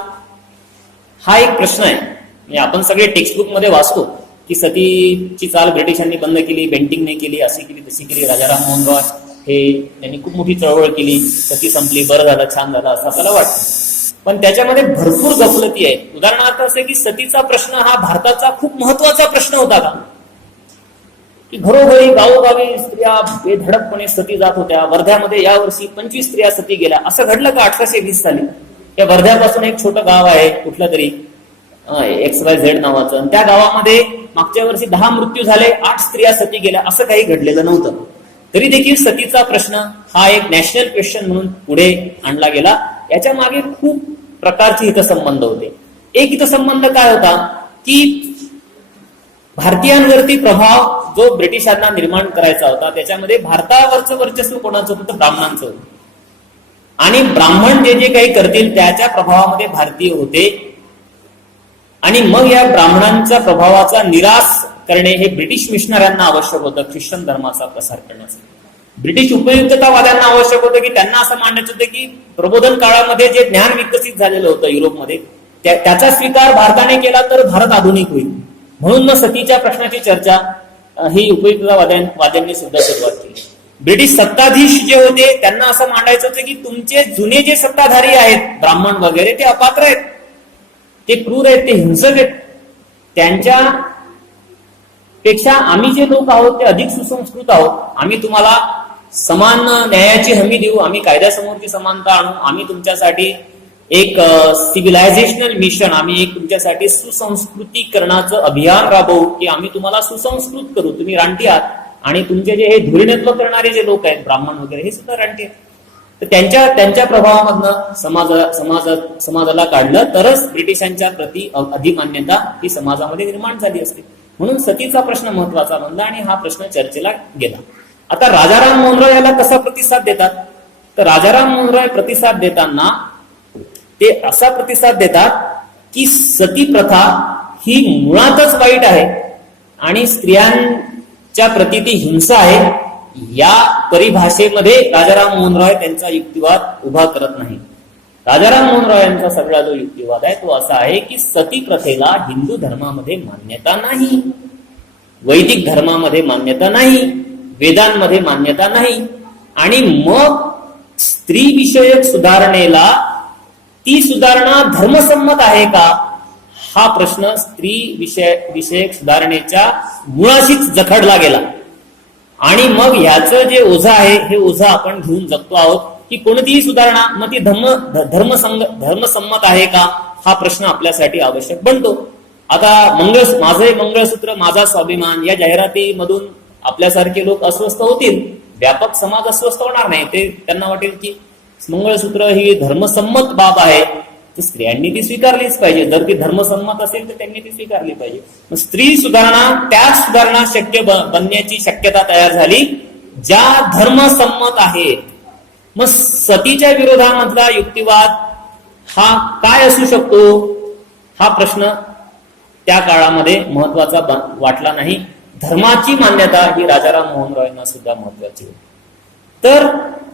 हा एक प्रश्न आहे. म्हणजे आपण सगळे टेक्स्टबुक मध्ये वाचतो की सतीची चाल ब्रिटिशांनी बंद केली, बेंटिंगने केली, अशी केली तशी केली. राजाराम मोहन रॉय त्यांनी खूप मोठी चळवळ केली, सती संपली, बरं झालं, छान झालं असं आपल्याला वाटतं. पण त्याच्यामध्ये भरपूर गफलती आहेत. उदाहरणार्थ असे की सतीचा प्रश्न हा भारताचा खूप महत्वाचा प्रश्न होता का, की घरोघरी गावोगावी स्त्रिया बेधडकपणे सती जात होत्या. वर्ध्यामध्ये यावर्षी 25 स्त्रिया सती गेल्या. असं घडलं का 1820 साली? या वर्ध्यापासून एक छोटं गाव आहे कुठलं तरी XYZ नावाचं, त्या गावामध्ये मागच्या वर्षी 10 मृत्यू झाले, 8 स्त्रिया सती गेल्या, असं काही घडलेलं नव्हतं. तरी देखील सतीचा प्रश्न हा एक नॅशनल क्वेश्चन म्हणून पुढे आणला गेला. याच्या मागे खूप प्रकारचे हितसंबंध होते. एक हितसंबंध काय होता की भारतीयांवरती प्रभाव जो ब्रिटिशांना निर्माण करायचा होता, त्याच्यामध्ये भारतावरचं वर्चस्व कोणाचं होतं? ब्राह्मणांचं होतं. आणि ब्राह्मण जे जे काही करतील त्याच्या प्रभावामध्ये भारतीय होते. आणि मग या ब्राह्मणांच्या प्रभावाचा निराश करणे हे ब्रिटिश मिशनऱ्यांना आवश्यक होतं ख्रिश्चन धर्माचा प्रसार करण्यासाठी. ब्रिटिश उपयुक्ततावाद्यांना आवश्यक होतं की त्यांना असं मांडायचं होतं की प्रबोधन काळामध्ये जे ज्ञान विकसित झालेलं होतं युरोपमध्ये, त्याचा स्वीकार भारताने केला तर भारत आधुनिक होईल. म्हणून मग सतीच्या प्रश्नाची चर्चा ही उपयुक्ततावाद्यांनी सुद्धा सुरुवात केली. ब्रिटिश सत्ताधीश जे होते त्यांना असं मांडायचं होतं की तुमचे जुने जे सत्ताधारी आहेत ब्राह्मण वगैरे ते अपात्र आहेत, ते क्रूर आहेत, ते हिंसक आहेत. त्यांच्या पेक्षा आम्ही जे लोक आहोत ते अधिक सुसंस्कृत आहोत. आम्ही तुम्हाला समान न्यायाची हमी देऊ, आम्ही कायद्यासमोरची समानता आणू, आम्ही तुमच्यासाठी एक सिव्हिलायझेशनल मिशन, आम्ही एक तुमच्यासाठी सुसंस्कृतीकरणाचं अभियान राबवू की आम्ही तुम्हाला सुसंस्कृत करू. तुम्ही रानटी आहात आणि तुमचे जे हे धुरीणत्व करणारे जे लोक आहेत ब्राह्मण वगैरे हे सुद्धा रानटी आहेत. तर त्यांच्या प्रभावामधनं समाजाला काढलं तरच ब्रिटिशांच्या प्रती अधिमान्यता ही समाजामध्ये निर्माण झाली असते. म्हणून सतीचा प्रश्न महत्वाचा बनला आणि हा प्रश्न चर्चेला गेला. आता राजाराम मोहन रॉय याला कसा प्रतिसाद देतात? तर राजाराम मोहन रॉय प्रतिसाद देताना ते असा प्रतिसाद देतात की सती प्रथा ही मुळातच वाईट आहे आणि स्त्रियांच्या प्रती ती हिंसा आहे. या परिभाषेमध्ये राजाराम मोहन रॉय त्यांचा युक्तिवाद उभा करत नाही. राजाराम मोहन रॉय यांचा सगळा जो युक्तिवाद आहे तो असा आहे की सती प्रथेला हिंदू धर्मामध्ये मान्यता नाही, वैदिक धर्मामध्ये मान्यता नाही, वेदांमध्ये मान्यता नाही. आणि मग स्त्री विषयक सुधारणेला ती सुधारणा धर्मसंमत आहे का, हा प्रश्न स्त्री विषयक सुधारणेच्या मुळाशीच जखडला गेला. आणि मग ह्याचं जे ओझं आहे हे ओझं आपण घेऊन जगतो आहोत की कोणतीही सुधारणा मग ती धर्मसंमत आहे का, हा प्रश्न आपल्यासाठी आवश्यक बनतो. आता माझे मंगळसूत्र माझा स्वाभिमान या जाहिरातीमधून आपल्यासारखे लोक अस्वस्थ होतील, व्यापक समाज अस्वस्थ होणार नाही. ते त्यांना वाटेल की मंगळसूत्र ही धर्मसंमत बाब आहे, तर स्त्रियांनी ती स्वीकारलीच पाहिजे. जर ती धर्मसंमत असेल तर त्यांनी ती स्वीकारली पाहिजे. मग स्त्री सुधारणा त्याच सुधारणा शक्य बनण्याची शक्यता तयार झाली ज्या धर्मसंमत आहेत. मग सतीच्या विरोधामधला युक्तिवाद हा काय असू शकतो, हा प्रश्न त्या काळामध्ये महत्वाचा वाटला नाही. धर्माची मान्यता ही राजाराम मोहन रॉयना सुद्धा महत्वाची होती. तर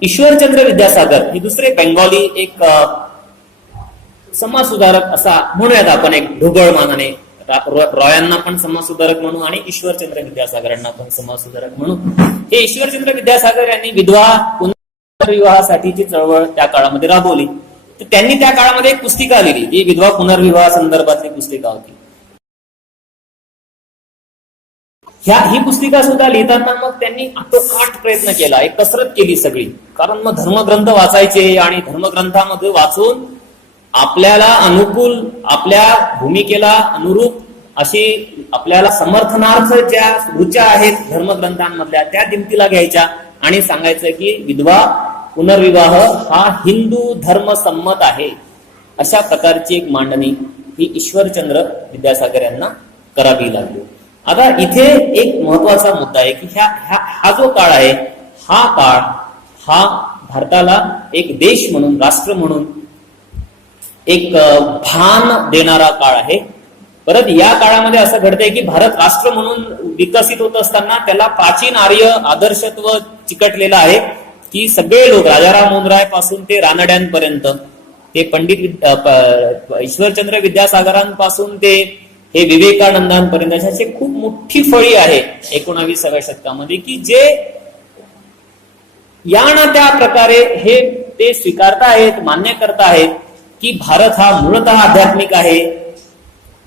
ईश्वरचंद्र विद्यासागर हे दुसरे बेंगॉली एक समाज सुधारक असा म्हणूयात आपण, एक ढोबळ मानाने रॉयांना पण समाज सुधारक म्हणू आणि ईश्वरचंद्र विद्यासागरांना पण समाज सुधारक म्हणू. हे ईश्वरचंद्र विद्यासागर यांनी विधवा पुनर्विवाहासाठीची चळवळ त्या काळामध्ये राबवली. त्यांनी त्या काळामध्ये एक पुस्तिका लिहिली जी विधवा पुनर्विवाह संदर्भातली पुस्तिका होती. ही पुस्तिका सुद्धा लिहिताना मग त्यांनी आटोकाट प्रयत्न केला, एक कसरत केली सगळी. कारण मग धर्मग्रंथ वाचायचे आणि धर्मग्रंथामध्ये वाचून आपल्याला अनुकूल, आपल्या भूमिकेला अनुरूप अशी आपल्याला समर्थनार्थ ज्या रुचा आहेत धर्मग्रंथांमधल्या त्या दिमतीला घ्यायच्या आणि सांगायचं की विधवा पुनर्विवाह हा हिंदू धर्मसंमत आहे. अशा प्रकारची एक मांडणी ही ईश्वरचंद्र विद्यासागर यांना करावी लागली. आता इथे एक महत्वाचा मुद्दा आहे की हा जो काळ आहे, हा काळ हा भारताला एक देश म्हणून, राष्ट्र म्हणून एक भान देणारा काळ आहे. परत या काळामध्ये असं घडतंय की भारत राष्ट्र म्हणून विकसित होत असताना त्याला प्राचीन आर्य आदर्शत्व चिकटलेलं आहे, की सगळे लोक राजाराम मोहन राय पासून ते रानड्यांपर्यंत, ते पंडित ईश्वरचंद्र विद्यासागरांपासून ते हे विवेकानंदांपर्यंत अशी खूप मोठी फळी आहे 19व्या शतकामध्ये, की जे या ना त्या प्रकारे हे ते स्वीकारताहेत, मान्य करताहेत की भारत हा मूळतः आध्यात्मिक आहे.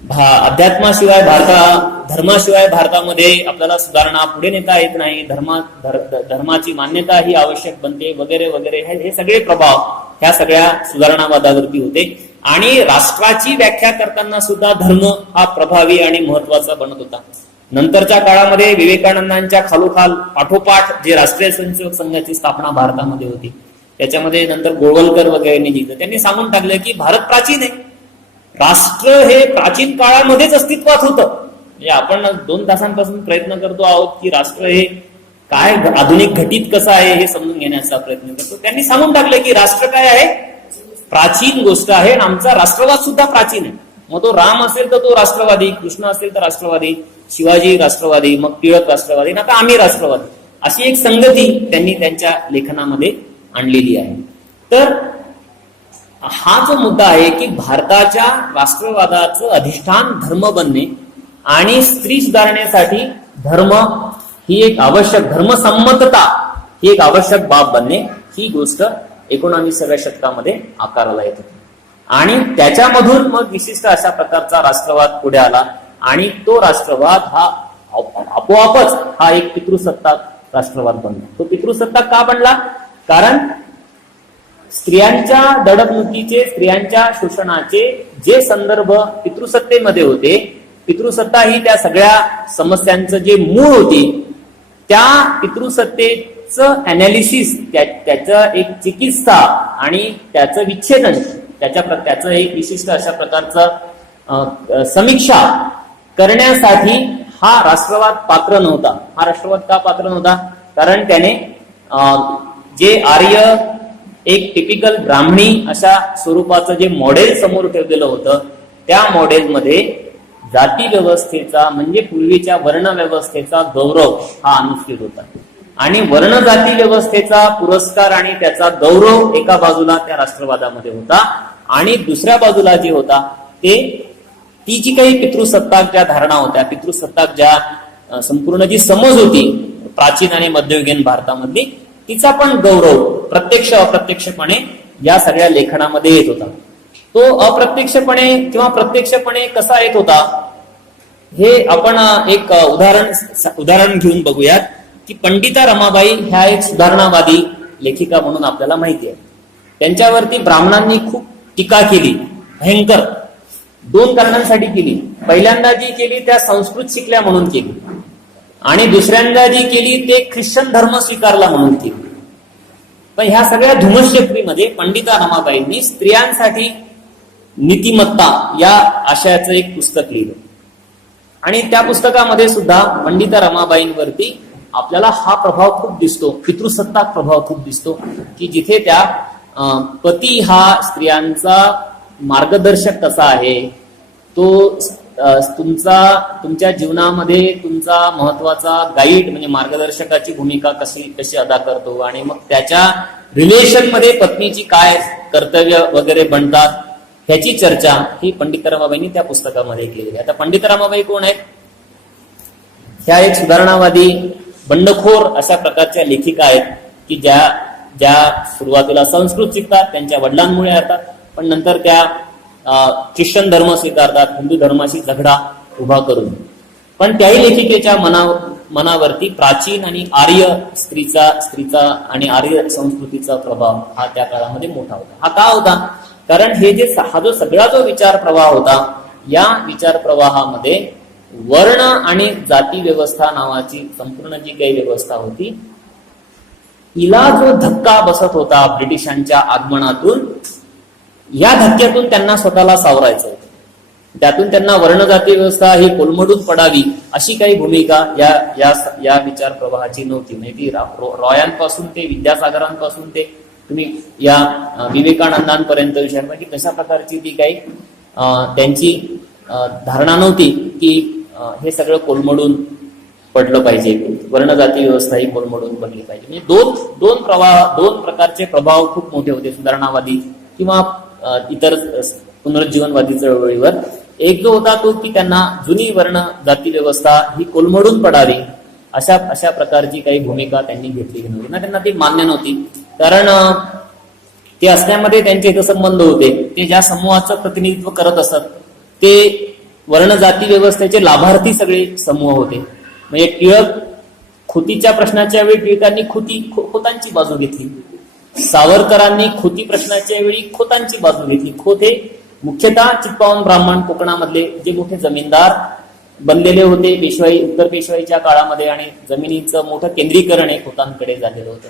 अध्यात्माशिवाय धर्माशिवाय भारतामध्ये आपल्याला सुधारणा पुढे नेता येत नाही, धर्माची मान्यता ही आवश्यक बनते वगैरे वगैरे. हे सगळे प्रभाव ह्या सगळ्या सुधारणावादावरती होते. आणि राष्ट्राची व्याख्या करताना सुद्धा धर्म हा प्रभावी आणि महत्वाचा बनत होता. नंतरच्या काळामध्ये विवेकानंदांच्या खालोखाल पाठोपाठ जे राष्ट्रीय स्वयंसेवक संघाची स्थापना भारतामध्ये होती, त्याच्यामध्ये नंतर गोळवलकर वगैरेंनी लिहिलं, त्यांनी सांगून टाकलं की भारत प्राचीन आहे, राष्ट्र हे प्राचीन काळामध्येच अस्तित्वात होतं. म्हणजे आपण 2 तासांपासून प्रयत्न करतो आहोत की राष्ट्र हे काय आधुनिक घटित कसं आहे हे समजून घेण्याचा प्रयत्न करतो. त्यांनी सांगून टाकलं की राष्ट्र काय आहे, प्राचीन गोष्ट आहे, आणि आमचा राष्ट्रवाद सुद्धा प्राचीन आहे. मग तो राम असेल तर तो राष्ट्रवादी, कृष्ण असेल तर राष्ट्रवादी, शिवाजी राष्ट्रवादी, मग टिळक राष्ट्रवादी, आता आम्ही राष्ट्रवादी, अशी एक संगती त्यांनी त्यांच्या लेखनामध्ये आणलेली आहे. तर हा जो मुद्दा आहे की भारताच्या राष्ट्रवादाचं अधिष्ठान धर्म बनणे आणि स्त्री सुधारण्यासाठी धर्म ही एक आवश्यक, धर्मसंमतता ही एक आवश्यक बाब बनणे, ही गोष्ट 19व्या शतकामध्ये आकाराला येत होती. आणि त्याच्यामधून मग विशिष्ट अशा प्रकारचा राष्ट्रवाद पुढे आला, आणि तो राष्ट्रवाद हा आपोआपच हा एक पितृसत्ताक राष्ट्रवाद बनला. तो पितृसत्ताक का बनला? कारण स्त्रियांच्या दडपणुकीचे, स्त्रियांच्या शोषणाचे जे संदर्भ पितृसत्तेमध्ये होते, पितृसत्ता ही त्या सगळ्या समस्यांचं जे मूळ होती, त्या पितृसत्तेचं अनालिसिस, त्याचं एक चिकित्सा आणि त्याचं विच्छेदन, त्याचं एक विशिष्ट अशा प्रकारचं समीक्षा करण्यासाठी हा राष्ट्रवाद पात्र नव्हता. हा राष्ट्रवाद का पात्र नव्हता? कारण त्याने जे आर्य एक टिपिकल ब्राह्मणी अशा स्वरूपाचं जे मॉडेल समोर ठेवलेलं होतं, त्या मॉडेलमध्ये जाती व्यवस्थेचा म्हणजे पूर्वीच्या वर्ण व्यवस्थेचा गौरव हा अनुस्यूत होता. आणि वर्ण जाती व्यवस्थेचा पुरस्कार आणि त्याचा गौरव एका बाजूला त्या राष्ट्रवादामध्ये होता, आणि दुसऱ्या बाजूला जे होता ते ती जी काही पितृसत्ताक ज्या धारणा होत्या, पितृसत्ताक ज्या संपूर्ण जी समज होती प्राचीन आणि मध्ययुगीन भारतामधली, तिचा पण गौरव प्रत्यक्ष अप्रत्यक्षपणे या सगळ्या लेखनामध्ये येत होता. तो अप्रत्यक्षपणे किंवा प्रत्यक्षपणे कसा येत होता हे आपण एक उदाहरण घेऊन बघूयात. की पंडिता रमाबाई ह्या एक सुधारणावादी लेखिका म्हणून आपल्याला माहिती आहे. त्यांच्यावरती ब्राह्मणांनी खूप टीका केली, भयंकर, 2 कारणांसाठी केली. पहिल्यांदा जी केली त्या संस्कृत शिकल्या म्हणून केली, आणि दुसऱ्यांदा जी केली ते ख्रिश्चन धर्म स्वीकारला म्हणून केली. पण ह्या सगळ्या धुमश्चक्रीमध्ये पंडिता रमाबाईंनी स्त्रियांसाठी नीतिमत्ता या आशयाचं एक पुस्तक लिहिलं, आणि त्या पुस्तकामध्ये सुद्धा पंडिता रमाबाईंवरती आपल्याला हा प्रभाव खूप दिसतो, पितृसत्ताक प्रभाव खूप दिसतो, की जिथे त्या पती हा स्त्रियांचा मार्गदर्शक कसा आहे, तो तुमच्या जीवनामध्ये तुमचा महत्वाचा गाईड म्हणजे मार्गदर्शकाची भूमिका कशी अदा करतो, आणि मग त्याच्या रिलेशन मध्ये पत्नीची काय कर्तव्य वगैरे बनतात ह्याची चर्चा ही पंडिता रमाबाईंनी त्या पुस्तकामध्ये केली. आता पंडिता रमाबाई कोण आहेत? ह्या एक सुधारणावादी बंडखोर अशा प्रकारच्या लेखिका आहेत, की ज्या सुरुवातीला संस्कृत शिकतात, त्यांच्या वडिलांमुळे येतात, पण नंतर त्या ख्रिश्चन धर्म स्वीकारतात, हिंदू धर्माशी झगडा उभा करून. पण त्याही लेखिकेच्या मनावरती प्राचीन आणि आर्य स्त्रीचा आणि आर्य संस्कृतीचा प्रभाव हा त्या काळामध्ये मोठा होता. हा का होता? कारण हा जो सगळा जो विचार प्रवाह होता, या विचार प्रवाहामध्ये वर्ण आणि जाती व्यवस्था नावाची संपूर्ण जी काही व्यवस्था होती, हिला जो धक्का बसत होता ब्रिटिशांच्या आगमनातून, या धक्क्यातून त्यांना स्वतःला सावरायचं होतं. त्यातून त्यांना वर्णजाती व्यवस्था ही कोलमडून पडावी अशी काही भूमिका या विचार प्रवाहाची नव्हती. म्हणजे ती रॉयांपासून ते विद्यासागरांपासून ते तुम्ही या विवेकानंदांपर्यंत विचारता की कशा प्रकारची ती काही त्यांची धारणा नव्हती की हे सगळं कोलमडून पडलं पाहिजे, वर्णजाती व्यवस्था ही कोलमडून पडली पाहिजे. म्हणजे दोन प्रकारचे प्रभाव खूप मोठे होते सुधारणावादी किंवा इतर पुनरुज्जीवनवादी चळवळीवर. एक जो होता तो की त्यांना जुनी वर्ण जाती व्यवस्था ही कोलमडून पडावी अशा प्रकारची काही भूमिका त्यांनी घेतलेली नव्हती ना, त्यांना ती मान्य नव्हती. कारण ते असण्यामध्ये त्यांचे हितसंबंध होते. ते ज्या समूहाचं प्रतिनिधित्व करत असत ते वर्ण जाती व्यवस्थेचे लाभार्थी सगळे समूह होते. म्हणजे टिळक खुतीच्या प्रश्नाच्या वेळी टिळकांनी खोतांची बाजू घेतली, सावरकरांनी खुती प्रश्नाच्या वेळी खोतांची बाजू घेतली. खोत हे मुख्यतः चित्पावन ब्राह्मण कोकणामधले जे मोठे जमीनदार बनलेले होते पेशवाई, उत्तर पेशवाईच्या काळामध्ये, आणि जमिनीचं मोठं केंद्रीकरण हे खोतांकडे झालेलं होतं.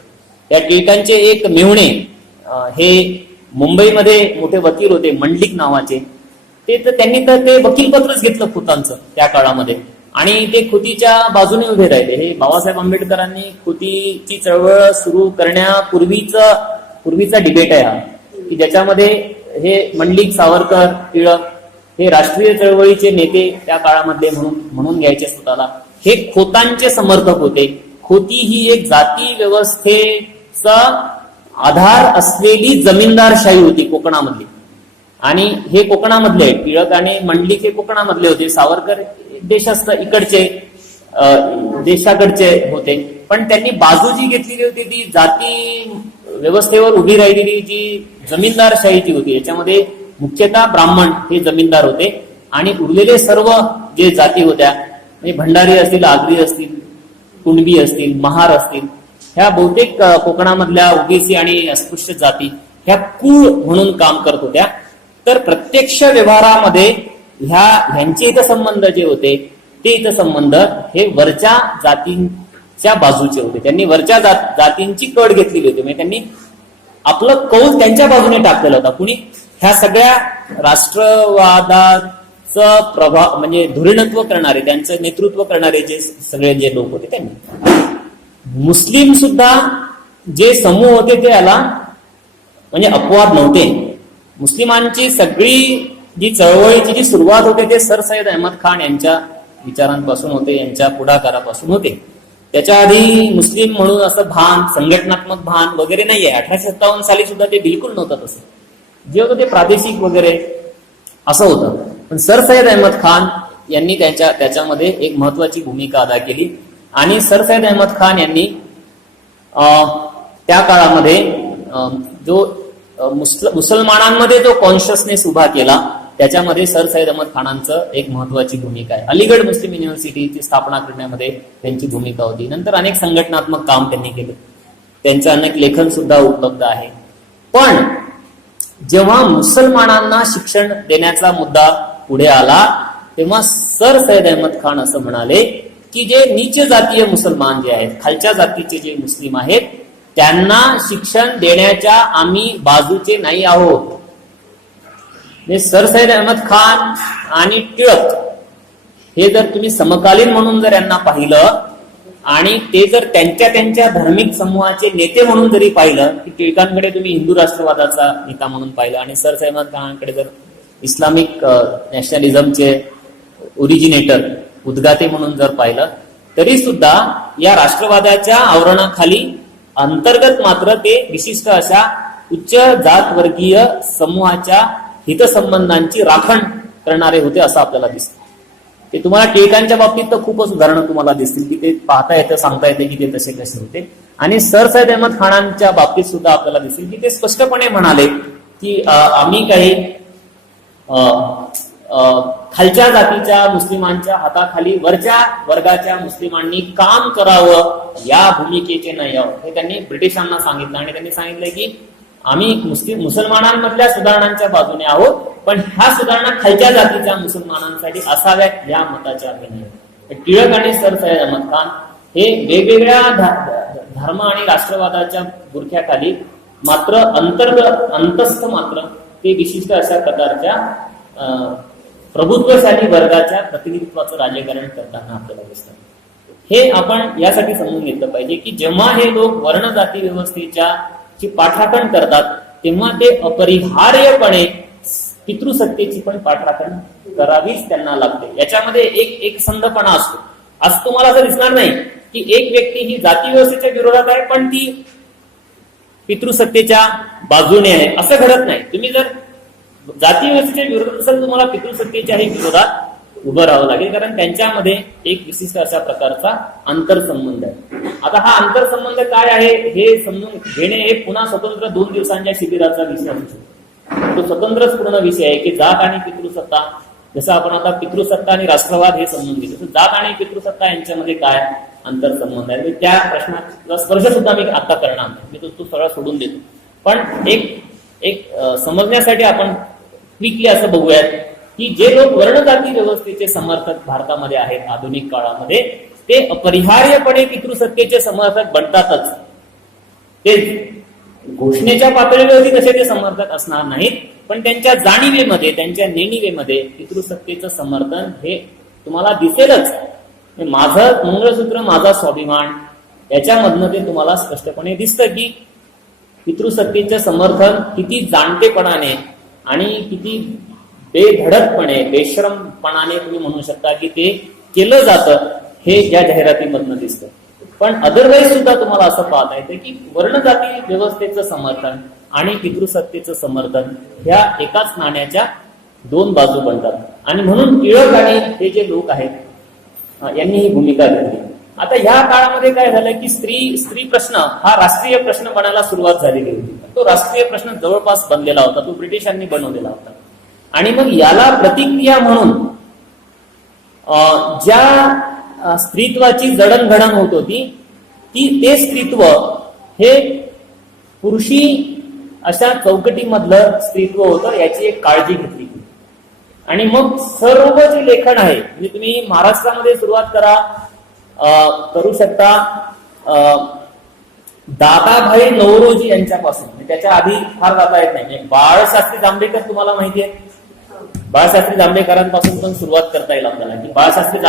त्या टिळकांचे एक मेहुणे हे मुंबईमध्ये मोठे वकील होते, मंडलिक नावाचे. त्यांनी ते वकीलपत्रच घेतलं खोतांचं त्या काळामध्ये, आणि ते खुतीच्या बाजूने उभे राहिले. हे बाबासाहेब आंबेडकरांनी खुतीची चळवळ सुरू करण्यापूर्वीचा डिबेट आहे हा, की ज्याच्यामध्ये हे मंडलिक, सावरकर, टिळक हे राष्ट्रीय चळवळीचे नेते त्या काळामधले म्हणून घ्यायचे स्वतःला. हे खोतांचे समर्थक होते. खोती ही एक जाती व्यवस्थेचा आधार असलेली जमीनदारशाही होती कोकणामधली, आणि हे कोकणामधले टिळक आणि मंडलिक हे कोकणामधले होते. सावरकर देशस्थ इकडचे देशाकडचे होते. पण त्यांनी बाजू जी घेतलेली होती ती जाती व्यवस्थेवर उभी राहिलेली जी जमीनदारशाहीची होती. याच्यामध्ये मुख्यतः ब्राह्मण हे जमीनदार होते, आणि उरलेले सर्व जे जाती होत्या म्हणजे भंडारी असतील, आगरी असतील, कुणबी असतील, महार असतील, ह्या बहुतेक कोकणामधल्या ओबीसी आणि अस्पृश्य जाती ह्या कुळ म्हणून काम करत होत्या. तर प्रत्यक्ष व्यवहारामध्ये ह्यांचे हितसंबंध जे होते ते हितसंबंध हे वरच्या जातींच्या बाजूचे होते. त्यांनी वरच्या जातींची कड घेतलेली होती. म्हणजे त्यांनी आपलं कौल त्यांच्या बाजूने टाकलेला होता. कुणी ह्या सगळ्या राष्ट्रवादाचं प्रभाव म्हणजे धुरीणत्व करणारे, त्यांचं नेतृत्व करणारे जे सगळे जे लोक होते त्यांनी. मुस्लिम सुद्धा जे समूह होते ते याला म्हणजे अपवाद नव्हते. मुस्लिमांची सगळी जी चळवळीची जी सुरुवात होते ते सर सय्यद अहमद खान यांच्या विचारांपासून होते, यांच्या पुढाकारापासून होते. त्याच्या आधी मुस्लिम म्हणून असं भान, संघटनात्मक भान वगैरे नाहीये. 1857 साली सुद्धा ते बिलकुल नव्हतं तसं. जे होतं ते प्रादेशिक वगैरे असं होतं. पण सर सय्यद अहमद खान यांनी त्याच्यामध्ये एक महत्वाची भूमिका अदा केली, आणि सर सय्यद अहमद खान यांनी त्या काळामध्ये जो मुसलमानांमध्ये जो कॉन्शियसनेस उभा केला त्याच्यामध्ये सर सय्यद अहमद खानांचं एक महत्वाची भूमिका आहे. अलीगड मुस्लिम युनिव्हर्सिटीची स्थापना करण्यामध्ये त्यांची भूमिका होती. नंतर अनेक संघटनात्मक काम त्यांनी केलं. त्यांचं अनेक लेखन सुद्धा उपलब्ध आहे. पण जेव्हा मुसलमानांना शिक्षण देण्याचा मुद्दा पुढे आला तेव्हा सर सय्यद अहमद खान असं म्हणाले की जे नीच जातीय मुसलमान जे आहेत, खालच्या जातीचे जे मुस्लिम आहेत, त्यांना शिक्षण देण्याच्या आम्ही बाजूचे नाही आहोत. सर सय्यद अहमद खान आणि टिळक हे जर तुम्ही समकालीन म्हणून जर यांना पाहिलं आणि ते जर त्यांच्या धार्मिक समूहाचे नेते म्हणून जरी पाहिलं, की टिळकांकडे तुम्ही हिंदू राष्ट्रवादाचा नेता म्हणून पाहिलं आणि सर सय्यद अहमद खानांकडे जर इस्लामिक नॅशनलिझमचे ओरिजिनेटर, उद्गाते म्हणून जर पाहिलं, तरी सुद्धा या राष्ट्रवादाच्या आवरणाखाली अंतर्गत मात्र ते विशिष्ट अशा उच्च जात वर्गीय समूहाच्या हितसंबंधांची राखण करणारे होते असं आपल्याला दिसतं. ते तुम्हाला टिळकांच्या बाबतीत तर खूपच उदाहरणं तुम्हाला दिसतील की ते पाहता येतं, सांगता येते की ते तसे कसे होते. आणि सर सय्यद अहमद खानांच्या बाबतीत सुद्धा आपल्याला दिसेल की ते स्पष्टपणे म्हणाले की आम्ही काही खालच्या जातीच्या मुस्लिमांच्या हाताखाली वरच्या वर्गाच्या मुस्लिमांनी काम करावं या भूमिकेचे नाही आहोत हे त्यांनी ब्रिटिशांना सांगितलं. आणि त्यांनी सांगितलं की आम्ही मुसलमानांमधल्या सुधारणांच्या बाजूने आहोत, पण ह्या सुधारणा खालच्या जातीच्या मुसलमानांसाठी असाव्यात या मताच्या आम्ही नाही. टिळक आणि सर सय्यद अहमद खान हे वेगवेगळ्या धर्म आणि राष्ट्रवादाच्या बुरख्याखाली मात्र अंतस्थ मात्र ते विशिष्ट अशा प्रकारच्या प्रभुत्वशाली वर्गाच्या प्रतिनिधित्वाचं राजकारण करताना आपल्याला दिसतं. हे आपण यासाठी समजून घेतलं पाहिजे की जेव्हा हे लोक वर्ण जाती व्यवस्थेच्या ची पाठराखण करतात तेव्हा ते अपरिहार्यपणे पितृसत्तेची पण पाठराखण करावीच त्यांना लागते. याच्यामध्ये एक संधपणा असतो. आज तुम्हाला असं दिसणार नाही की एक व्यक्ती ही जाती व्यवस्थेच्या विरोधात आहे पण ती पितृसत्तेच्या बाजूने आहे, असं घडत नाही. तुम्ही जर जाती व्यवस्थेच्या विरोधात असेल तुम्हाला पितृसत्तेच्याही विरोधात उभं राहावं लागेल, कारण त्यांच्यामध्ये एक विशिष्ट अशा प्रकारचा आंतरसंबंध आहे. आता हा आंतरसंबंध काय आहे हे समजून घेणे हे पुन्हा स्वतंत्र 2 दिवसांच्या शिबिराचा विषय असू शकतो. तो स्वतंत्रच पूर्ण विषय आहे की जात आणि पितृसत्ता. जसं आपण आता पितृसत्ता आणि राष्ट्रवाद हे समजून घेतो, तसं जात आणि पितृसत्ता यांच्यामध्ये काय आंतरसंबंध आहे त्या प्रश्नाचा स्पर्श सुद्धा मी आता करणार नाही, मी तो सगळा सोडून देतो. पण एक समजण्यासाठी आपण क्विकली असं बघूयात की जे लोक वर्णजाती व्यवस्थेचे समर्थक भारतामध्ये आहेत आधुनिक काळामध्ये, ते अपरिहार्यपणे पितृसत्तेचे समर्थक बनतातच. ते घोषणेच्या पातळीवरती तसे ते समर्थक असणार नाहीत, पण त्यांच्या जाणीवेमध्ये, त्यांच्या नेणिवेमध्ये पितृसत्तेचं समर्थन हे तुम्हाला दिसेलच. माझं मंगळसूत्र माझा स्वाभिमान याच्यामधनं ते तुम्हाला स्पष्टपणे दिसतं की पितृसत्तेचं समर्थन किती जाणतेपणाने आणि किती बेधडकपणे, बेशरमपणाने तुम्ही म्हणू शकता की ते केलं जातं, हे या जाहिरातीमधनं दिसतं. पण अदरवाईज सुद्धा तुम्हाला असं पाहता येतं की वर्णजाती व्यवस्थेचं समर्थन आणि पितृसत्तेचं समर्थन ह्या एकाच नाण्याच्या 2 बाजू बनतात. आणि म्हणून टिळक आणि हे जे लोक आहेत यांनी ही भूमिका घेतली. आता ह्या काळामध्ये काय झालं की स्त्री प्रश्न हा राष्ट्रीय प्रश्न बनायला सुरुवात झालेली होती. तो राष्ट्रीय प्रश्न जवळपास बनलेला होता, तो ब्रिटिशांनी बनवलेला होता. आणि मग याला प्रतिक्रिया म्हणून ज्या स्त्रीत्वाची जडणघडण होत होती ते स्त्रीत्व हे पुरुषी अशा चौकटीमधलं स्त्रीत्व होतं, याची एक काळजी घेतली. आणि मग सर्व जे लेखन आहे, म्हणजे तुम्ही महाराष्ट्रामध्ये सुरुवात करू शकता दादाभाई नवरोजी यांच्यापासून, त्याच्या आधी फार जाता येत नाही. बाळशास्त्री जांभेकर तुम्हाला माहिती आहे, बाळशास्त्री जांभेकरांपासून पण सुरुवात करता येईल आपल्याला की बाळशास्त्री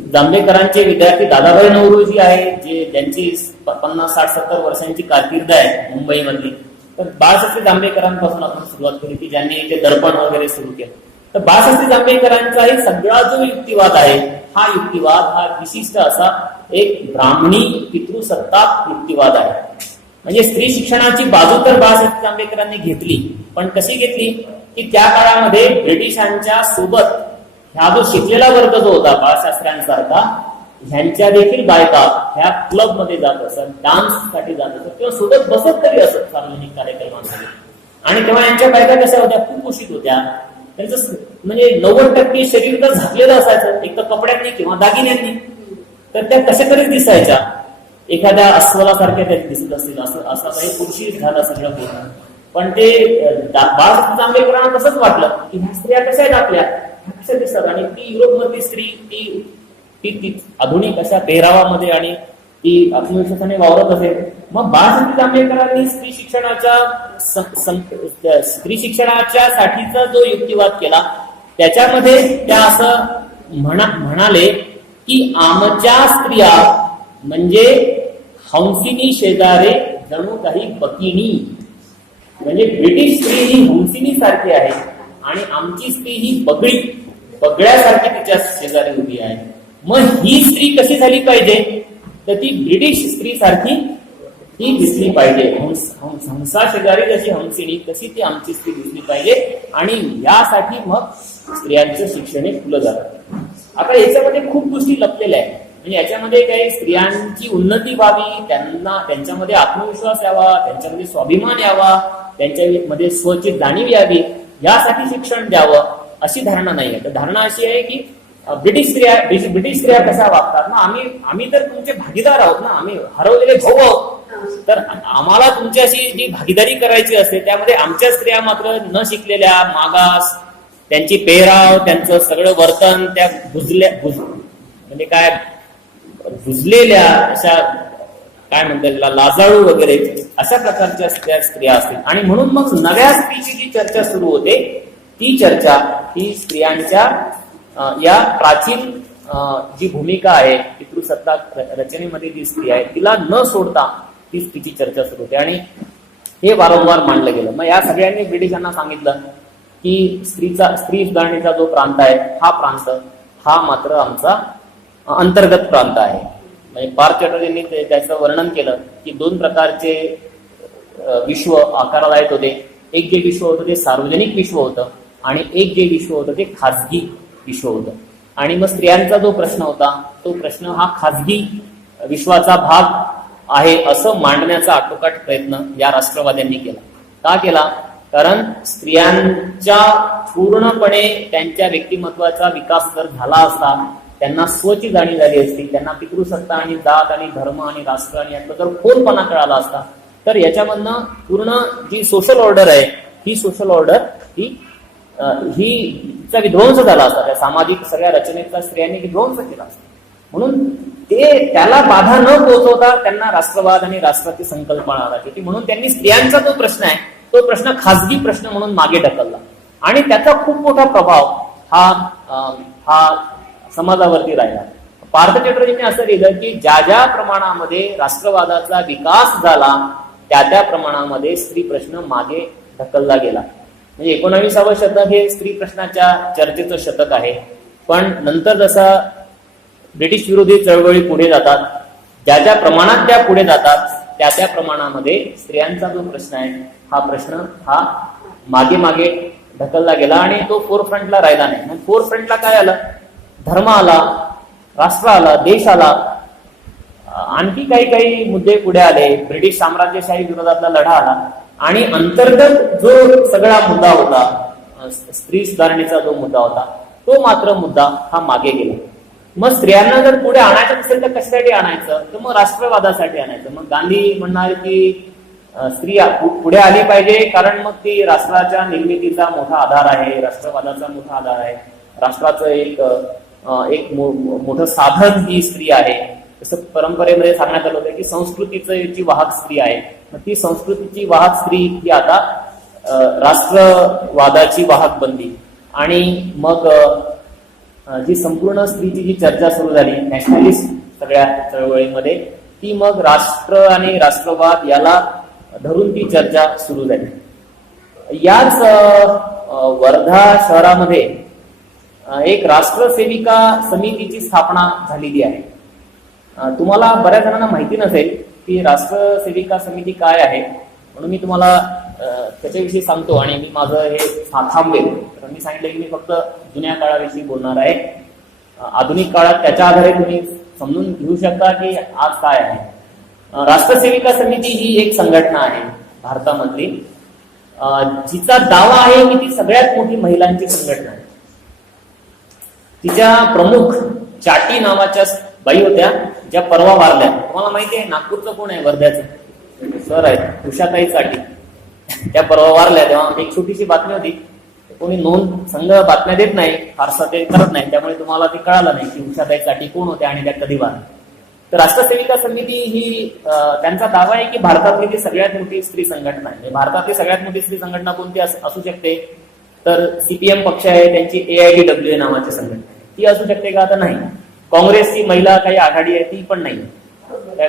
जांभेकरांचे विद्यार्थी दादाभाई नवरोजी आहे, ज्यांची 50-60-70 वर्षांची कारकीर्द आहे मुंबईमधली. तर बाळशास्त्री जांभेकरांपासून आपण सुरुवात केली की ज्यांनी ते दर्पण वगैरे सुरू केलं. तर बाळशास्त्री जांभेकरांचाही सगळा जो युक्तिवाद आहे, हा युक्तिवाद हा विशिष्ट असा एक ब्राह्मणी पितृसत्ताक युक्तिवाद आहे. म्हणजे स्त्री शिक्षणाची बाजू तर बाळशास्त्री जांभेकरांनी घेतली, पण कशी घेतली की त्या काळामध्ये ब्रिटिशांच्या सोबत ह्या जो शिकलेला वर्ग जो होता बाळशास्त्र्यांसारखा, ह्यांच्या देखील बायका ह्या क्लब मध्ये जात असत, डान्स साठी जात असत किंवा सोबत बसत तरी असत सार्वजनिक कार्यक्रमांमध्ये. आणि तेव्हा यांच्या बायका कशा होत्या, खूप कुशीत होत्या. त्यांचं म्हणजे 90% शरीर तर झाकलेलं असायचं, एक तर कपड्यांनी किंवा दागिन्यांनी. तर त्या कशा तरी दिसायच्या, एखाद्या अस्वलासारख्या त्या दिसत असतील, असं काही पुरुषी झालं सगळं पूर्ण. पण ते बाळशास्त्री जांभेकरांना तसंच वाटलं की ह्या स्त्रिया कशा आहेत आपल्या, कशा दिसतात. आणि ती युरोपमधली स्त्री ती आधुनिक अशा पेहरावामध्ये आणि ती आत्मविश्वासाने वावरत असेल. मग बाळशास्त्री जांभेकरांनी स्त्री शिक्षणाच्या साठीचा जो युक्तिवाद केला, त्याच्यामध्ये त्या असं म्हणाले की आमच्या स्त्रिया म्हणजे हंसिनी शेजारे जणू काही बकिनी. म्हणजे ब्रिटिश स्त्री ही हंसिनी सारखी आहे आणि आमची स्त्री ही बगळ्यासारखी तिच्या शेजारी उभी आहे. मग ही स्त्री कशी झाली पाहिजे, तर ती ब्रिटिश स्त्री सारखी ती दिसली पाहिजे. हंसा शेजारी जशी हंसिनी तशी ती आमची स्त्री दिसली पाहिजे. आणि यासाठी मग स्त्रियांचं शिक्षण हे खुलं जातं. आता याच्यामध्ये खूप गोष्टी लपलेल्या आहेत. म्हणजे याच्यामध्ये काही स्त्रियांची उन्नती व्हावी, त्यांच्यामध्ये आत्मविश्वास यावा, त्यांच्यामध्ये स्वाभिमान यावा, त्यांच्यामध्ये स्वची जाणीव यावी, यासाठी शिक्षण द्यावं अशी धारणा नाही आहे. तर धारणा अशी आहे की ब्रिटिश स्त्रिया कशा वागतात ना, आम्ही तर तुमचे भागीदार आहोत ना, आम्ही हरवलेले भाऊ आहोत. तर आम्हाला तुमच्याशी जी भागीदारी करायची असते त्यामध्ये आमच्या स्त्रिया मात्र न शिकलेल्या, मागास, त्यांची पेहराव, त्यांचं सगळं वर्तन त्या म्हणजे काय भुजलेल्या अशा काय म्हणतात लाजाळू वगैरे अशा प्रकारच्या स्त्रिया असतील. आणि म्हणून मग नव्या स्त्रीची जी चर्चा सुरू होते, ती चर्चा ही स्त्रियांच्या या प्राचीन जी भूमिका आहे पितृसत्ताक रचनेमध्ये जी स्त्री आहे तिला न सोडता तीच तिची चर्चा सुरू होते आणि हे वारंवार मांडलं गेलं. मग या सगळ्यांनी ब्रिटिशांना सांगितलं की स्त्री सुधारणेचा जो प्रांत आहे हा प्रांत हा मात्र आमचा अंतर्गत प्रांत आहे. म्हणजे पार्थ चॅटर्जींनी त्याचं वर्णन केलं की दोन प्रकारचे विश्व आकाराला येत होते. एक जे विश्व होतं ते सार्वजनिक विश्व होतं आणि एक जे विश्व होतं ते खाजगी विश्व होतं. आणि मग स्त्रियांचा जो प्रश्न होता तो प्रश्न हा खाजगी विश्वाचा भाग आहे असं मांडण्याचा आटोकाट प्रयत्न या राष्ट्रवाद्यांनी केला. का केला? कारण स्त्रियांच्या पूर्णपणे त्यांच्या व्यक्तिमत्वाचा विकास जर झाला असता, त्यांना स्वची जाणीव झाली असती, त्यांना पितृसत्ता आणि जात आणि धर्म आणि राष्ट्र आणि यातला जर खोलपणा कळाला असता, तर याच्यामधनं पूर्ण जी सोशल ऑर्डर आहे ही सोशल ऑर्डर चा विध्वंस झाला असता. त्या सामाजिक सगळ्या रचनेचा स्त्रियांनी विध्वंस केला असता. म्हणून त्याला बाधा न पोहोचवता त्यांना राष्ट्रवाद आणि राष्ट्राची संकल्पना आणायची होती. म्हणून त्यांनी स्त्रियांचा जो प्रश्न आहे तो प्रश्न खाजगी प्रश्न म्हणून मागे ढकलला आणि त्याचा खूप मोठा प्रभाव हा समाजावरती राहिला. पार्थ चॅटर्जींनी असं लिहिलं की ज्या ज्या प्रमाणामध्ये राष्ट्रवादाचा विकास झाला त्या प्रमाणामध्ये स्त्री प्रश्न मागे ढकलला गेला. म्हणजे 19व्या शतक हे स्त्री प्रश्नाच्या चर्चेचं शतक आहे. पण नंतर जसा ब्रिटिश विरोधी चळवळी पुढे जातात, ज्या ज्या प्रमाणात त्या पुढे जातात त्या प्रमाणामध्ये स्त्रियांचा जो प्रश्न आहे हा प्रश्न हा मागे ढकलला गेला आणि तो फोरफ्रंटला राहिला नाही. मग फोरफ्रंटला काय आलं? धर्म आला, राष्ट्र आला, देश आला, आणखी काही मुद्दे पुढे आले. ब्रिटिश साम्राज्यशाही विरोधातला लढा आला आणि अंतर्गत जो सगळा मुद्दा होता, स्त्री सुधारणेचा जो मुद्दा होता तो मात्र मुद्दा हा मागे गेला. मग स्त्रियांना जर पुढे आणायचं असेल तर कशासाठी आणायचं? तर मग राष्ट्रवादासाठी आणायचं. मग गांधी म्हणणार की स्त्री पुढे आली पाहिजे कारण मग ती राष्ट्राच्या निर्मितीचा मोठा आधार आहे, राष्ट्रवादाचा मोठा आधार आहे, राष्ट्राचं एक मोठं साधन ही स्त्री आहे. जसं परंपरेमध्ये सांगण्यात आलं होतं की संस्कृतीची वाहक स्त्री आहे. मग ती संस्कृतीची वाहक स्त्री ही आता राष्ट्रवादाची वाहक बनली आणि मग जी संपूर्ण स्त्रीची जी चर्चा सुरू झाली नॅशनलिस्ट सगळ्या चळवळीमध्ये, ती मग राष्ट्र आणि राष्ट्रवाद याला धरून ती चर्चा सुरू झाली. याच वर्धा शहरामध्ये एक राष्ट्रसेविका समितीची स्थापना झालेली आहे. तुम्हाला बऱ्याच जणांना माहिती नसेल की राष्ट्रसेविका समिती काय आहे, म्हणून मी तुम्हाला त्याच्याविषयी सांगतो आणि मी माझं हे थांबवेल. तर मी सांगितलं की मी फक्त जुन्या काळाविषयी बोलणार आहे. आधुनिक काळात त्याच्या आधारे तुम्ही समजून घेऊ शकता की आज काय आहे. राष्ट्रसेविका समिती ही एक संघटना आहे भारतामधली, जिचा दावा आहे की ती सगळ्यात मोठी महिलांची संघटना आहे. तिच्या प्रमुख चाटी नावाच्या बाई होत्या ज्या परवा वारल्या. तुम्हाला माहिती आहे नागपूरचं कोण आहे? वर्ध्याचं सर आहेत उषाताई चाटी. त्या परवा वारल्या. तेव्हा एक छोटीशी बातमी होती, कोणी नोंद संघ बातम्या देत नाही, फारसा ते करत नाही, त्यामुळे तुम्हाला ते कळालं नाही की उषाताई चाटी कोण होत्या आणि त्या कधी वारल्या. तर राष्ट्रसेविका समिती ही त्यांचा दावा आहे की भारतातली ती सगळ्यात मोठी स्त्री संघटना आहे. भारतातली सगळ्यात मोठी स्त्री संघटना कोणती असू शकते? तर सीपीएम पक्ष आहे, त्यांची AIDWA नावाची संघटना आहे, ती असू शकते का? तर नाही. काँग्रेसची महिला काही आघाडी आहे ती पण नाही.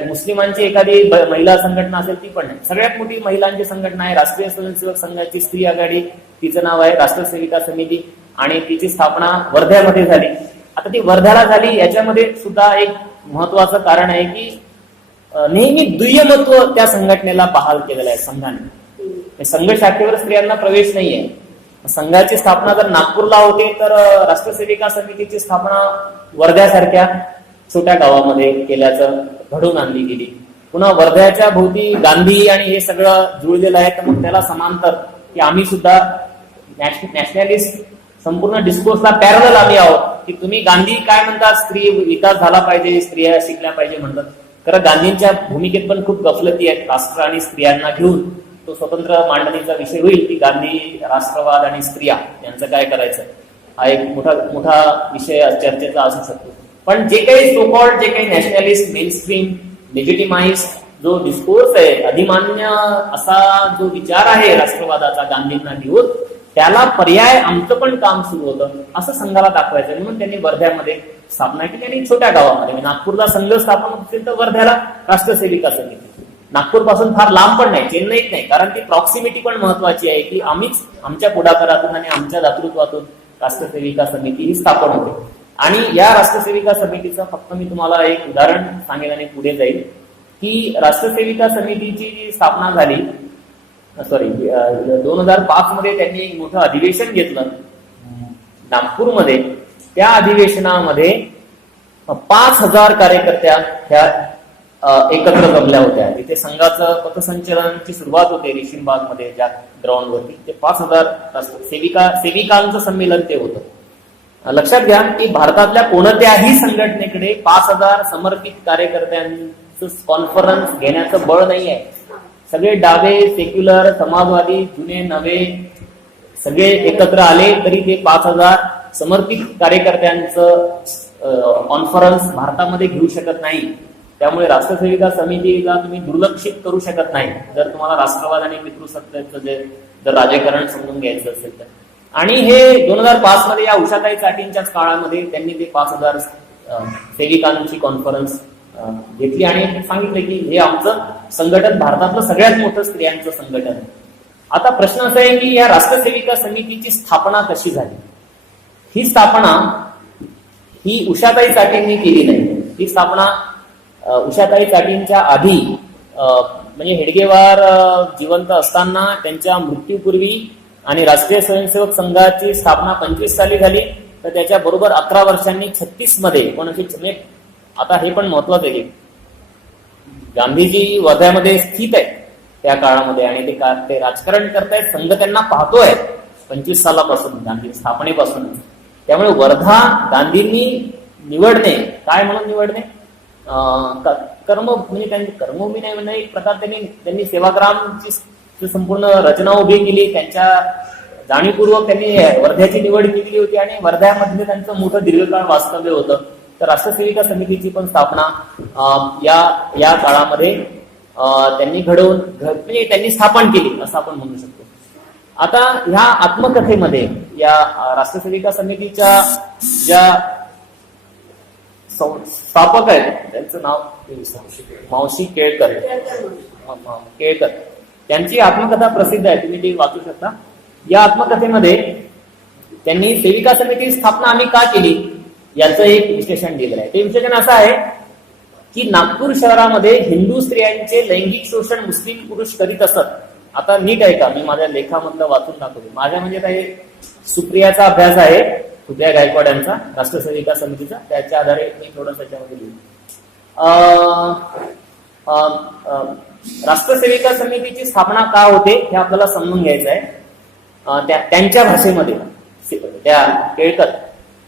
मुस्लिमांची एखादी महिला संघटना असेल ती पण नाही. सगळ्यात मोठी महिलांची संघटना आहे राष्ट्रीय स्वयंसेवक संघाची स्त्री आघाडी, तिचं नाव आहे राष्ट्रसेविका समिती आणि तिची स्थापना वर्ध्यामध्ये झाली. आता ती वर्ध्याला झाली याच्यामध्ये सुद्धा एक महत्वाचं कारण आहे की नेहमी दुय्यमत्व त्या संघटनेला बहाल केलेलं आहे संघाने. संघ शाखेवर स्त्रियांना प्रवेश नाहीये. संघाची स्थापना जर नागपूरला होते तर राष्ट्रसेविका समितीची स्थापना वर्ध्यासारख्या छोट्या गावामध्ये केल्याचं घडवून आणली गेली. पुन्हा वर्ध्याच्या भोवती गांधी आणि हे सगळं जुळलेलं आहे, तर मग त्याला समांतर की आम्ही सुद्धा नॅशनलिस्ट संपूर्ण डिस्कोर्सला पॅरलल आम्ही आहोत की तुम्ही गांधी काय म्हणतात, स्त्री विकास झाला पाहिजे, स्त्रिया शिकल्या पाहिजे म्हणतात. खरं गांधींच्या भूमिकेत पण खूप गफलती आहेत. राष्ट्र आणि स्त्रियांना घेऊन तो स्वतंत्र मांडणीचा विषय होईल की गांधी, राष्ट्रवाद आणि स्त्रिया यांचं काय करायचं, हा एक मोठा विषय चर्चेचा असू शकतो. पण जे काही सोकॉल्ड जे काही नॅशनलिस्ट मेनस्ट्रीम लेजिटिमाइज जो डिस्कोर्स आहे, अधिमान्य असा जो विचार आहे राष्ट्रवादाचा गांधींना घेऊन, त्याला पर्याय आमचं पण काम सुरू होतं असं संघाला दाखवायचं. म्हणून त्यांनी वर्ध्यामध्ये स्थापना केली आणि छोट्या गावामध्ये, नागपूरला संघ स्थापन असेल तर वर्ध्याला राष्ट्रसेविका समिती. नागपूर पासून फार लांब पण नाही, चेन्नईत नाही, कारण ती प्रॉक्सिमिटी पण महत्वाची आहे की आम्हीच आमच्या पुढाकारातून आणि आमच्या दातृत्वातून राष्ट्रसेविका समिती ही स्थापन होते. आणि या राष्ट्रसेविका समितीचं फक्त मी तुम्हाला एक उदाहरण सांगेन आणि पुढे जाईल की राष्ट्रसेविका समितीची जी स्थापना झाली 2005 मध्ये त्यांनी एक मोठं अधिवेशन घेतलं नागपूरमध्ये. त्या अधिवेशनामध्ये 5,000 कार्यकर्त्या ह्या एकत्र जमल्या होत्या. तिथे संघाचं पथसंचलनाची सुरुवात होते रेशीमबाग मध्ये, ज्या ग्राउंडवरती. ते 5,000 सेविकांचं संमेलन ते होतं. लक्षात घ्या की भारतातल्या कोणत्याही संघटनेकडे 5,000 समर्पित कार्यकर्त्यांचं कॉन्फरन्स घेण्याचं बळ नाही आहे. सगळे डावे, सेक्युलर, समाजवादी, जुने नवे सगळे एकत्र आले तरी ते 5,000 समर्पित कार्यकर्त्यांचं कॉन्फरन्स भारतामध्ये घेऊ शकत नाही. त्यामुळे राष्ट्रसेविका समितीला तुम्ही दुर्लक्षित करू शकत नाही जर तुम्हाला राष्ट्रवाद आणि पितृसत्तेचं जर राजकारण समजून घ्यायचं असेल तर. आणि हे 2005 मध्ये या उषाताई चाटींच्याच काळामध्ये त्यांनी ते 5,000 सेविकांची कॉन्फरन्स घेतली आणि सांगितले की हे आमचं संघटन भारतातलं सगळ्यात मोठं स्त्रियांचं संघटन आहे. आता प्रश्न असा आहे की या राष्ट्रसेविका समितीची स्थापना कशी झाली. ही स्थापना ही उषाताई चाटींनी केली नाही. ही स्थापना उषाताई चाटींच्या आधी म्हणजे हेडगेवार जिवंत असताना त्यांच्या मृत्यूपूर्वी आणि राष्ट्रीय स्वयंसेवक संघाची स्थापना 25 साली झाली. तर त्याच्या बरोबर 11 वर्षांनी 36 मध्ये 1936. आता हे पण महत्वाचं आहे की गांधीजी वर्ध्यामध्ये स्थित आहेत त्या काळामध्ये आणि ते राजकारण करतायत. संघ त्यांना पाहतोय 25 सालापासून, गांधी स्थापनेपासून. त्यामुळे वर्धा गांधींनी निवडणे, काय म्हणून निवडणे, कर्म म्हणजे त्यांनी कर्मभूमी नाही म्हणणं, एक प्रकार त्यांनी सेवाग्रामची संपूर्ण रचना उभी केली. त्यांच्या जाणीवपूर्वक त्यांनी वर्ध्याची निवड केली होती आणि वर्ध्यामध्ये त्यांचं मोठं दीर्घकाळ वास्तव्य होतं. तर राष्ट्रसेविका समितीची पण स्थापना या काळामध्ये त्यांनी घडवून म्हणजे त्यांनी स्थापन केली असं आपण म्हणू शकतो. आता ह्या आत्मकथेमध्ये या राष्ट्रसेविका समितीच्या ज्या स्थापक आहेत त्यांचं नाव मावशी केळकर, त्यांची आत्मकथा प्रसिद्ध आहे, तुम्ही ती वाचू शकता. या आत्मकथेमध्ये त्यांनी सेविका समिती स्थापना आम्ही का केली याचं एक विश्लेषण दिलेलं आहे. ते विश्लेषण असं आहे की नागपूर शहरामध्ये हिंदू स्त्रियांचे लैंगिक शोषण मुस्लिम पुरुष करीत असत. आता नीट आहे का, मी माझ्या लेखामधलं वाचून दाखवतो. माझ्या म्हणजे काही सुप्रियाचा अभ्यास आहे, सुप्रिया गायकवाड यांचा, राष्ट्रसेविका समितीचा, त्याच्या आधारे मी थोडं त्याच्यामध्ये लिहिलं. राष्ट्रसेविका समितीची स्थापना का होते हे आपल्याला समजून घ्यायचं आहे. त्यांच्या भाषेमध्ये त्या केळकर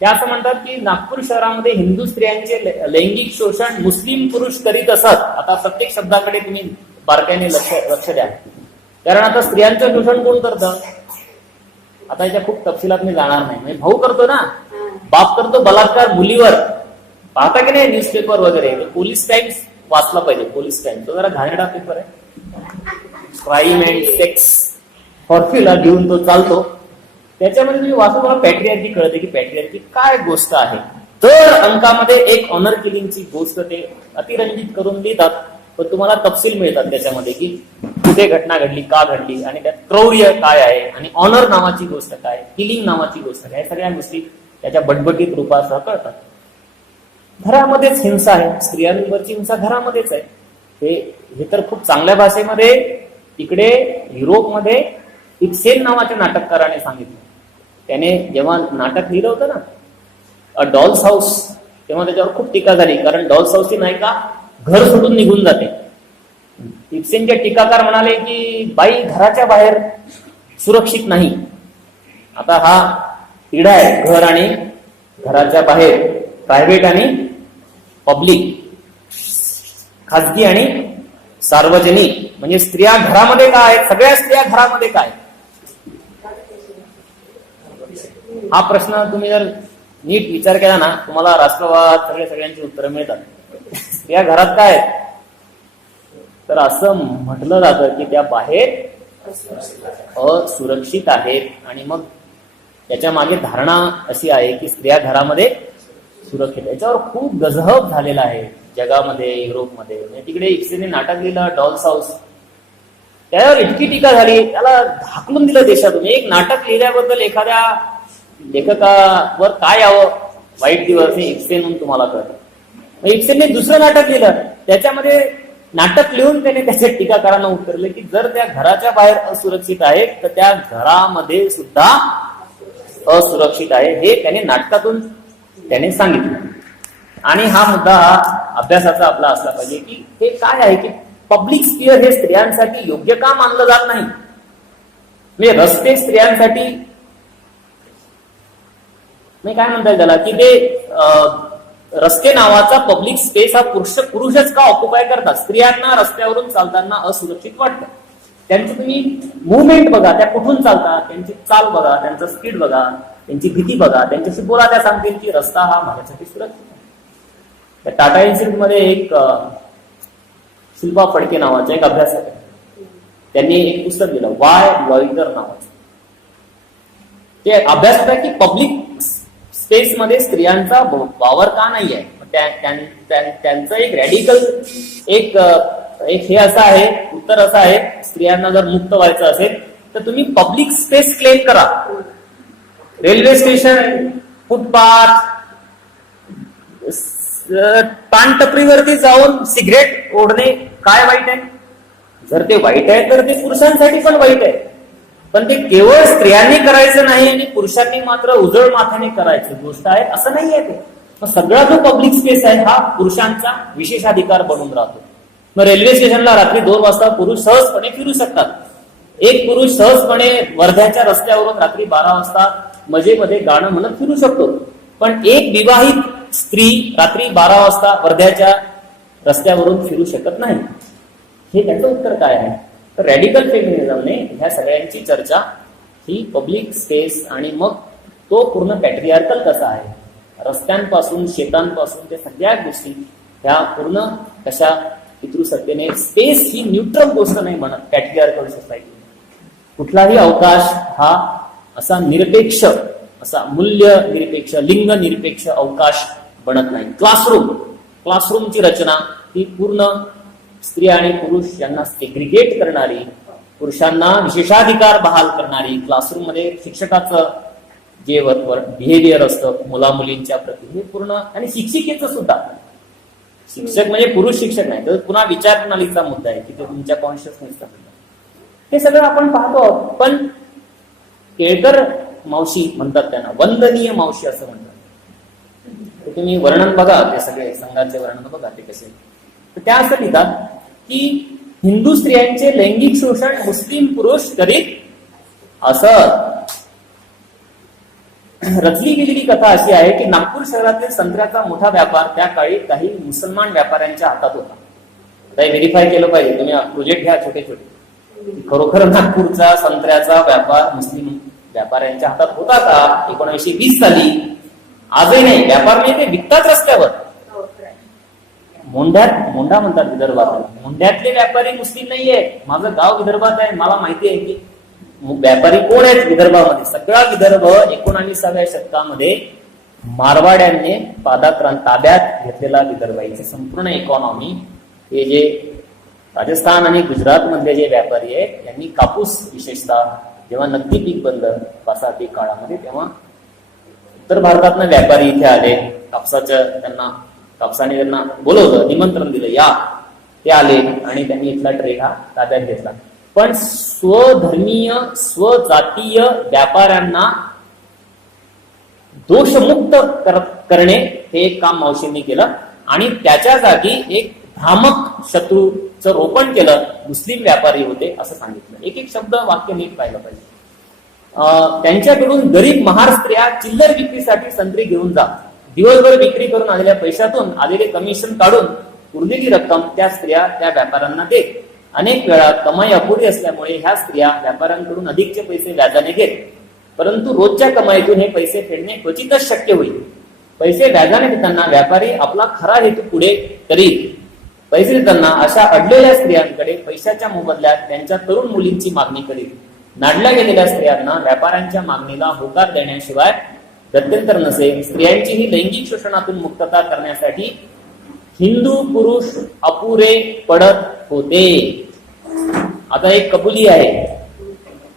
त्या असं म्हणतात की नागपूर शहरामध्ये हिंदू स्त्रियांचे लैंगिक शोषण मुस्लिम पुरुष करीत असत. आता प्रत्येक शब्दाकडे तुम्ही बारकाईने लक्ष द्या, कारण आता स्त्रियांचं शोषण कोण करतं. आता याच्या खूप तपशिलात मी जाणार नाही. म्हणजे भाऊ करतो ना, बाप करतो बलात्कार मुलीवर. पाहता की नाही न्यूजपेपर वगैरे, पोलीस टाइम्स वाचला पाहिजे. पोलीस टाइम्स तो जरा घाणेरडा पेपर आहे. क्राईम अँड सेक्स फॉर्म्युला घेऊन तो चालतो. त्याच्यामध्ये तुम्ही वाचून मला पॅट्रियार्की कळते की पॅट्रियार्की काय गोष्ट आहे. दर अंकामध्ये एक ऑनर किलिंगची गोष्ट ते अतिरंजित करून लिहितात, पण तुम्हाला तपशील मिळतात त्याच्यामध्ये की कुठे घटना घडली, का घडली, आणि त्यात क्रौर्य काय आहे, आणि ऑनर नावाची गोष्ट काय, किलिंग नावाची गोष्ट काय, सगळ्या गोष्टी त्याच्या बटबटीत रूपासह कळतात. घरामध्येच हिंसा आहे, स्त्रियांवरची हिंसा घरामध्येच आहे. हे तर खूप चांगल्या भाषेमध्ये इकडे युरोपमध्ये इब्सेन नावाच्या नाटककाराने सांगितलं. त्याने जेव्हा नाटक लिहिलं होतं ना अ डॉल्स हाऊस, तेव्हा त्याच्यावर खूप टीका झाली, कारण डॉल्स हाऊसची नायिका घर सोडून निघून जाते. इब्सेनचे टीकाकार म्हणाले की बाई घराच्या बाहेर सुरक्षित नाही. आता हा तिढा आहे, घर आणि घराच्या बाहेर, प्रायव्हेट आणि पब्लिक, खाजगी आणि सार्वजनिक. म्हणजे स्त्रिया घरामध्ये काय, सगळ्या स्त्रिया घरामध्ये काय, हा प्रश्न तुम्ही जर नीट विचार केला ना, तुम्हाला राष्ट्रवाद सगळ्यांची उत्तरं मिळतात. स्त्रिया घरात काय, तर असं म्हटलं जातं की त्या बाहेर असुरक्षित आहेत. आणि मग त्याच्या मागे धारणा अशी आहे की स्त्रिया घरामध्ये सुरक्षित, याच्यावर खूप गजहब झालेला आहे जगामध्ये, युरोपमध्ये. तिकडे इप्सेने नाटक लिहिलं डॉल्स हाऊस, त्यावर इतकी टीका झाली, त्याला ढाकलून दिलं देशातून. एक नाटक लिहिल्याबद्दल एखाद्या लेखकावर काय यावं वाईट दिवस, हे इप्सेन तुम्हाला कळतं. इप्सेनने दुसरं नाटक लिहिलं, त्याच्यामध्ये नाटक लिहून त्याने त्याच्या टीकाकारांना उत्तरले की जर त्या घराच्या बाहेर असुरक्षित आहे तर त्या घरामध्ये सुद्धा असुरक्षित आहे, हे त्याने नाटकातून त्याने सांगितलं. आणि हा मुद्दा अभ्यासाचा आपला असला पाहिजे की हे काय आहे की पब्लिक स्पिअर हे स्त्रियांसाठी योग्य का मानलं जात नाही. म्हणजे रस्ते स्त्रियांसाठी, मी काय म्हणता येईल त्याला, की ते रस्ते नावाचा पब्लिक स्पेस हा पुरुषच का ऑक्युपाय करतात. स्त्रियांना रस्त्यावरून चालताना असुरक्षित वाटतं. त्यांची तुम्ही मुवमेंट बघा, त्या कुठून चालतात, त्यांची चाल बघा, त्यांचं स्पीड बघा, त्यांची भीती बघा, त्यांच्याशी बोला, त्या सांगतील की रस्ता हा माझ्यासाठी सुरक्षित आहे. टाटा इन्स्टिट्यूट मध्ये एक शिल्पा फडके नावाचा एक अभ्यासक आहे, त्यांनी एक पुस्तक दिलं वाय लॉइटर नावाचं. ते अभ्यास होता की पब्लिक स्पेस मध्ये स्त्रियांचा वावर का नाही आहे. त्यांचं एक रॅडिकल एक हे असं आहे, उत्तर असं आहे, स्त्रियांना जर मुक्त व्हायचं असेल तर तुम्ही पब्लिक स्पेस क्लेम करा. रेल्वे स्टेशन, फुटपाथ, पानटपरीवरती जाऊन सिगरेट ओढणे काय वाईट आहे. जर ते वाईट आहे तर ते पुरुषांसाठी पण वाईट आहे, पण ते केवळ स्त्रियांनी करायचं नाही आणि पुरुषांनी मात्र उजळ माथ्याने करायची गोष्ट आहे असं नाहीये. ते मग सगळा जो पब्लिक स्पेस आहे हा पुरुषांचा विशेषाधिकार बनून राहतो. मग रेल्वे स्टेशनला रात्री 2 वाजता पुरुष सहजपणे फिरू शकतात. एक पुरुष सहजपणे वर्ध्याच्या रस्त्यावरून रात्री 12 वाजता मजेमध्ये गाणं म्हणत फिरू शकतो, पण एक विवाहित स्त्री रात्री 12 वाजता वर्ध्याच्या रस्त्यावरून फिरू शकत नाही. हे त्याचं उत्तर काय आहे. तर रॅडिकल फेमिनिझमने ह्या सगळ्यांची चर्चा ही पब्लिक स्पेस आणि मग तो पूर्ण पॅट्रियार्कल कसा आहे, रस्त्यांपासून शेतांपासून ते सगळ्या गोष्टी ह्या पूर्ण कशा पितृसत्तेने. स्पेस ही न्यूट्रल गोष्ट नाही म्हणत पॅट्रियार्कल सोसायटी. कुठलाही अवकाश हा असा निरपेक्ष, असा मूल्य निरपेक्ष, लिंग निरपेक्ष अवकाश बनत नाही. क्लासरूमची रचना ही पूर्ण स्त्री आणि पुरुष यांना सेग्रिगेट करणारी, पुरुषांना विशेषाधिकार बहाल करणारी, क्लासरूम मध्ये शिक्षकाचं जे बिहेवियर असतं मुला मुलींच्या प्रती हे पूर्ण, आणि शिक्षिकेचं सुद्धा. शिक्षक म्हणजे पुरुष शिक्षक नाही तर पुन्हा विचार प्रणालीचा मुद्दा आहे की तो तुमच्या कॉन्शियसनेसचा मुद्दा. हे सगळं आपण पाहतो आहोत. पण केळकर मावशी म्हणतात, त्यांना वंदनीय मावशी असं म्हणतात. तुम्ही वर्णन बघा, ते सगळे संघाचे वर्णन बघा ते कसे. तर त्या असं लिहितात की हिंदू स्त्रियांचे लैंगिक शोषण मुस्लिम पुरुष करीत असत. रचली गेलेली कथा अशी आहे की नागपूर शहरातील संत्र्याचा मोठा व्यापार त्या काळी काही मुसलमान व्यापाऱ्यांच्या हातात होता. आता व्हेरीफाय केलं पाहिजे, तुम्ही प्रोजेक्ट घ्या छोटे छोटे. खरोखर नागपूरचा संत्र्याचा व्यापार मुस्लिम व्यापाऱ्यांच्या हातात होता का 1920 साली? आजही नाही. व्यापार नाही, ते विकतात रस्त्यावर. मोंढा म्हणतात विदर्भात. मोंढ्यातले व्यापारी मुस्लिम नाहीये. माझं गाव विदर्भात आहे, मला माहिती आहे की व्यापारी कोण आहेत विदर्भामध्ये. सगळा विदर्भ 19व्या शतकामध्ये मारवाड्यांनी ताब्यात घेतलेला विदर्भ. याची संपूर्ण इकॉनॉमी हे जे राजस्थान आणि गुजरात मधले जे व्यापारी आहेत यांनी कापूस, विशेषतः जेव्हा नगदी पीक बंद वसाहती काळामध्ये, तेव्हा उत्तर भारतातनं व्यापारी इथे आले. कापसाने त्यांना बोलवलं, निमंत्रण दिलं, या. ते आले आणि त्यांनी इथला ट्रेड हा ताब्यात घेतला. पण स्वधर्मीय स्वजातीय व्यापाऱ्यांना दोषमुक्त करणे हे एक काम मावशींनी केलं आणि त्याच्या जागी एक भ्रामक शत्रूचं रोपण केलं. मुस्लिम व्यापारी होते असं सांगितलं. एक एक शब्द वाक्य नीट पाहिलं पाहिजे. त्यांच्याकडून गरीब महार स्त्रिया चिल्लर विक्रीसाठी संत्री घेऊन जा. दिवसभर विक्री करून आलेल्या पैशातून आलेले कमिशन काढून उरलेली रक्कम त्या स्त्रिया त्या व्यापाऱ्यांना देत. अनेक वेळा कमाई अपुरी असल्यामुळे ह्या स्त्रिया व्यापाऱ्यांकडून अधिकचे पैसे व्याजाने घेत. परंतु रोजच्या कमाईतून हे पैसे फेडणे क्वचितच शक्य होईल. पैसे व्याजाने देताना व्यापारी आपला खरा हेतू पुढे करीत. पैसे देताना अशा अडलेल्या स्त्रियांकडे पैशाच्या मोबदल्यात त्यांच्या तरुण मुलींची मागणी करीत. नाडल्या गेलेल्या स्त्रियांना व्यापाऱ्यांच्या मागणीला होकार देण्याशिवाय गत्यंतर नसे, स्त्रियांची ही लैंगिक शोषणातून मुक्तता करण्यासाठी हिंदू पुरुष अपुरे पडत होते. आता एक कबुली आहे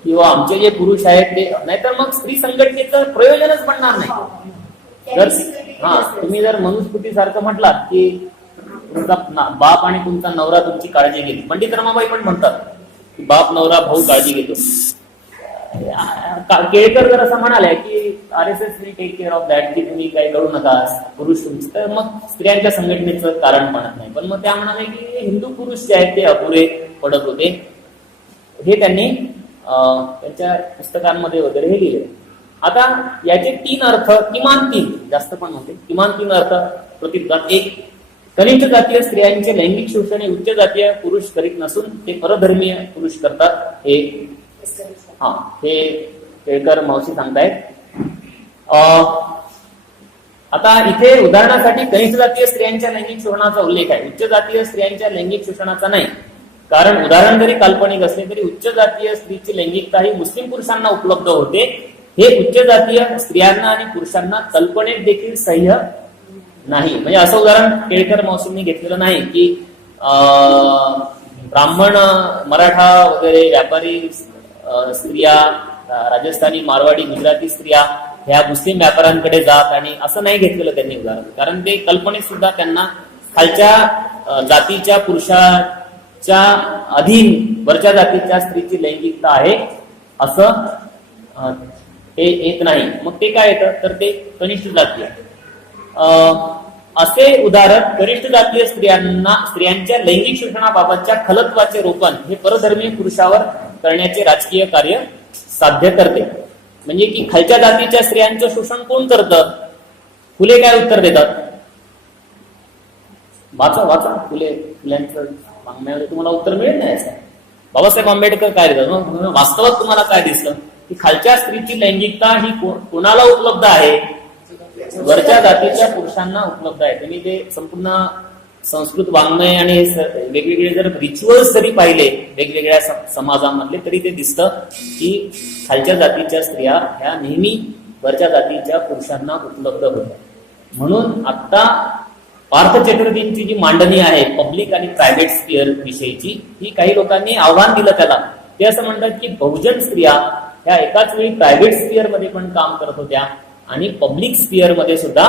किंवा आमचे जे पुरुष आहेत ते, नाहीतर मग स्त्री संघटनेचं प्रयोजनच बनणार नाही. जर तुम्ही जर मनुस्मृतीसारखं म्हटलात की तुमचा बाप आणि तुमचा नवरा तुमची काळजी घेईल, पंडित रमाबाई पण म्हणतात की बाप नवरा भाऊ काळजी घेतो. केळकर जर असं म्हणाले की RSS will take care of that, की तुम्ही काही करू नका पुरुष तुमचे, तर मग स्त्रियांच्या संघटनेचं कारण म्हणत नाही. पण मग त्या म्हणाले की हिंदू पुरुष जे आहेत ते अपुरे पडत होते. हे त्यांनी त्यांच्या पुस्तकांमध्ये वगैरे हे लिहिले. आता याचे 3 अर्थ, किमान 3, जास्त पण होते, किमान 3 अर्थ प्रतिपादतात. एक, कनिष्ठ जातीय स्त्रियांचे लैंगिक शोषण हे उच्च जातीय पुरुष करीत नसून ते परधर्मीय पुरुष करतात. हे केळकर मावशी सांगतायत. आता इथे उदाहरणासाठी कनिष्ठ जातीय स्त्रियांच्या लैंगिक शोषणाचा उल्लेख आहे, उच्च जातीय स्त्रियांच्या लैंगिक शोषणाचा नाही. कारण उदाहरण जरी काल्पनिक असले तरी उच्च जातीय स्त्रीची लैंगिकता ही मुस्लिम पुरुषांना उपलब्ध होते. हे उच्च जातीय स्त्रियांना आणि पुरुषांना कल्पनेत देखील सह्य नाही. म्हणजे असं उदाहरण केळकर मावशींनी घेतलेलं नाही की ब्राह्मण, मराठा वगैरे व्यापारी स्त्रिया, राजस्थानी, मारवाडी, गुजराती स्त्रिया ह्या मुस्लिम व्यापाऱ्यांकडे जात, आणि असं नाही घेतलेलं त्यांनी उदाहरण. कारण ते कल्पनेत सुद्धा त्यांना खालच्या जातीच्या पुरुषाच्या अधीन वरच्या जातीच्या स्त्रीची लैंगिकता आहे असं ते येत नाही. मग ते काय येतं तर ते कनिष्ठ जातीय. असे उदाहरण कनिष्ठ जातीय स्त्रियांच्या लैंगिक शोषणाबाबतच्या खलत्वाचे रोपण हे परधर्मीय पुरुषावर करण्याचे राजकीय कार्य साध्य करते. म्हणजे की खालच्या जातीच्या स्त्रियांचं शोषण कोण करतं? फुले काय उत्तर देतात? वाचा फुल्यांचं वाङ्मयामध्ये तुम्हाला उत्तर मिळेल नाही. असं बाबासाहेब आंबेडकर काय देतात? वास्तवात तुम्हाला काय दिसलं की खालच्या स्त्रीची लैंगिकता ही कोणाला उपलब्ध आहे? वरच्या जातीच्या पुरुषांना उपलब्ध आहे. तुम्ही ते संपूर्ण संस्कृत वाङ्मय आणि वेगवेगळे जर रिच्युअल्स जरी पाहिले वेगवेगळ्या समाजामधले, तरी ते दिसतं की खालच्या जातीच्या स्त्रिया ह्या नेहमी वरच्या जातीच्या पुरुषांना उपलब्ध होत्या. म्हणून आता पार्थ चटर्जींची जी मांडणी आहे पब्लिक आणि प्रायव्हेट स्पिअर विषयीची, ही काही लोकांनी आव्हान दिलं त्याला. ते असं म्हणतात की बहुजन स्त्रिया ह्या एकाच वेळी प्रायव्हेट स्पिअर मध्ये पण काम करत होत्या आणि पब्लिक स्पिअर मध्ये सुद्धा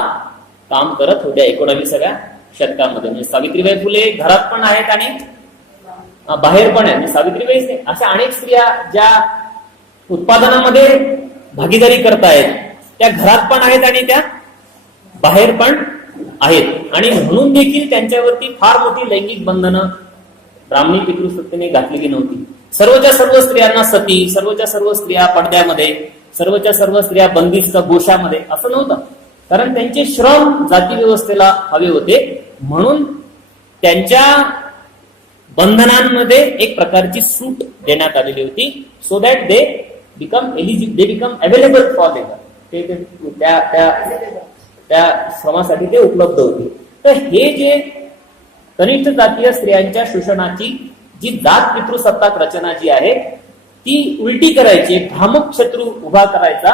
काम करत होत्या 19व्या शतकामध्ये. म्हणजे सावित्रीबाई फुले घरात पण आहेत आणि बाहेर पण आहेत. सावित्रीबाई अशा अनेक स्त्रिया ज्या उत्पादनामध्ये भागीदारी करतायत, त्या घरात पण आहेत आणि त्या बाहेर पण आहेत. आणि म्हणून देखील त्यांच्यावरती फार मोठी लैंगिक बंधनं ब्राह्मणी पितृसत्तेने घातलेली नव्हती. सर्वच्या सर्व स्त्रियांना सती, सर्वच्या सर्व स्त्रिया पडद्यामध्ये, सर्वच्या सर्व स्त्रिया बंदिस्त गोशामध्ये असं नव्हतं. कारण त्यांचे श्रम जाती व्यवस्थेला हवे होते. म्हणून त्यांच्या बंधनांमध्ये एक प्रकारची सूट देण्यात आलेली होती. So that they become available for labour. त्या श्रमासाठी ते उपलब्ध होते. तर हे जे कनिष्ठ जातीय स्त्रियांच्या शोषणाची जी जात पितृसत्ताक रचना जी आहे ती उलटी करायची, भ्रामक शत्रू उभा करायचा.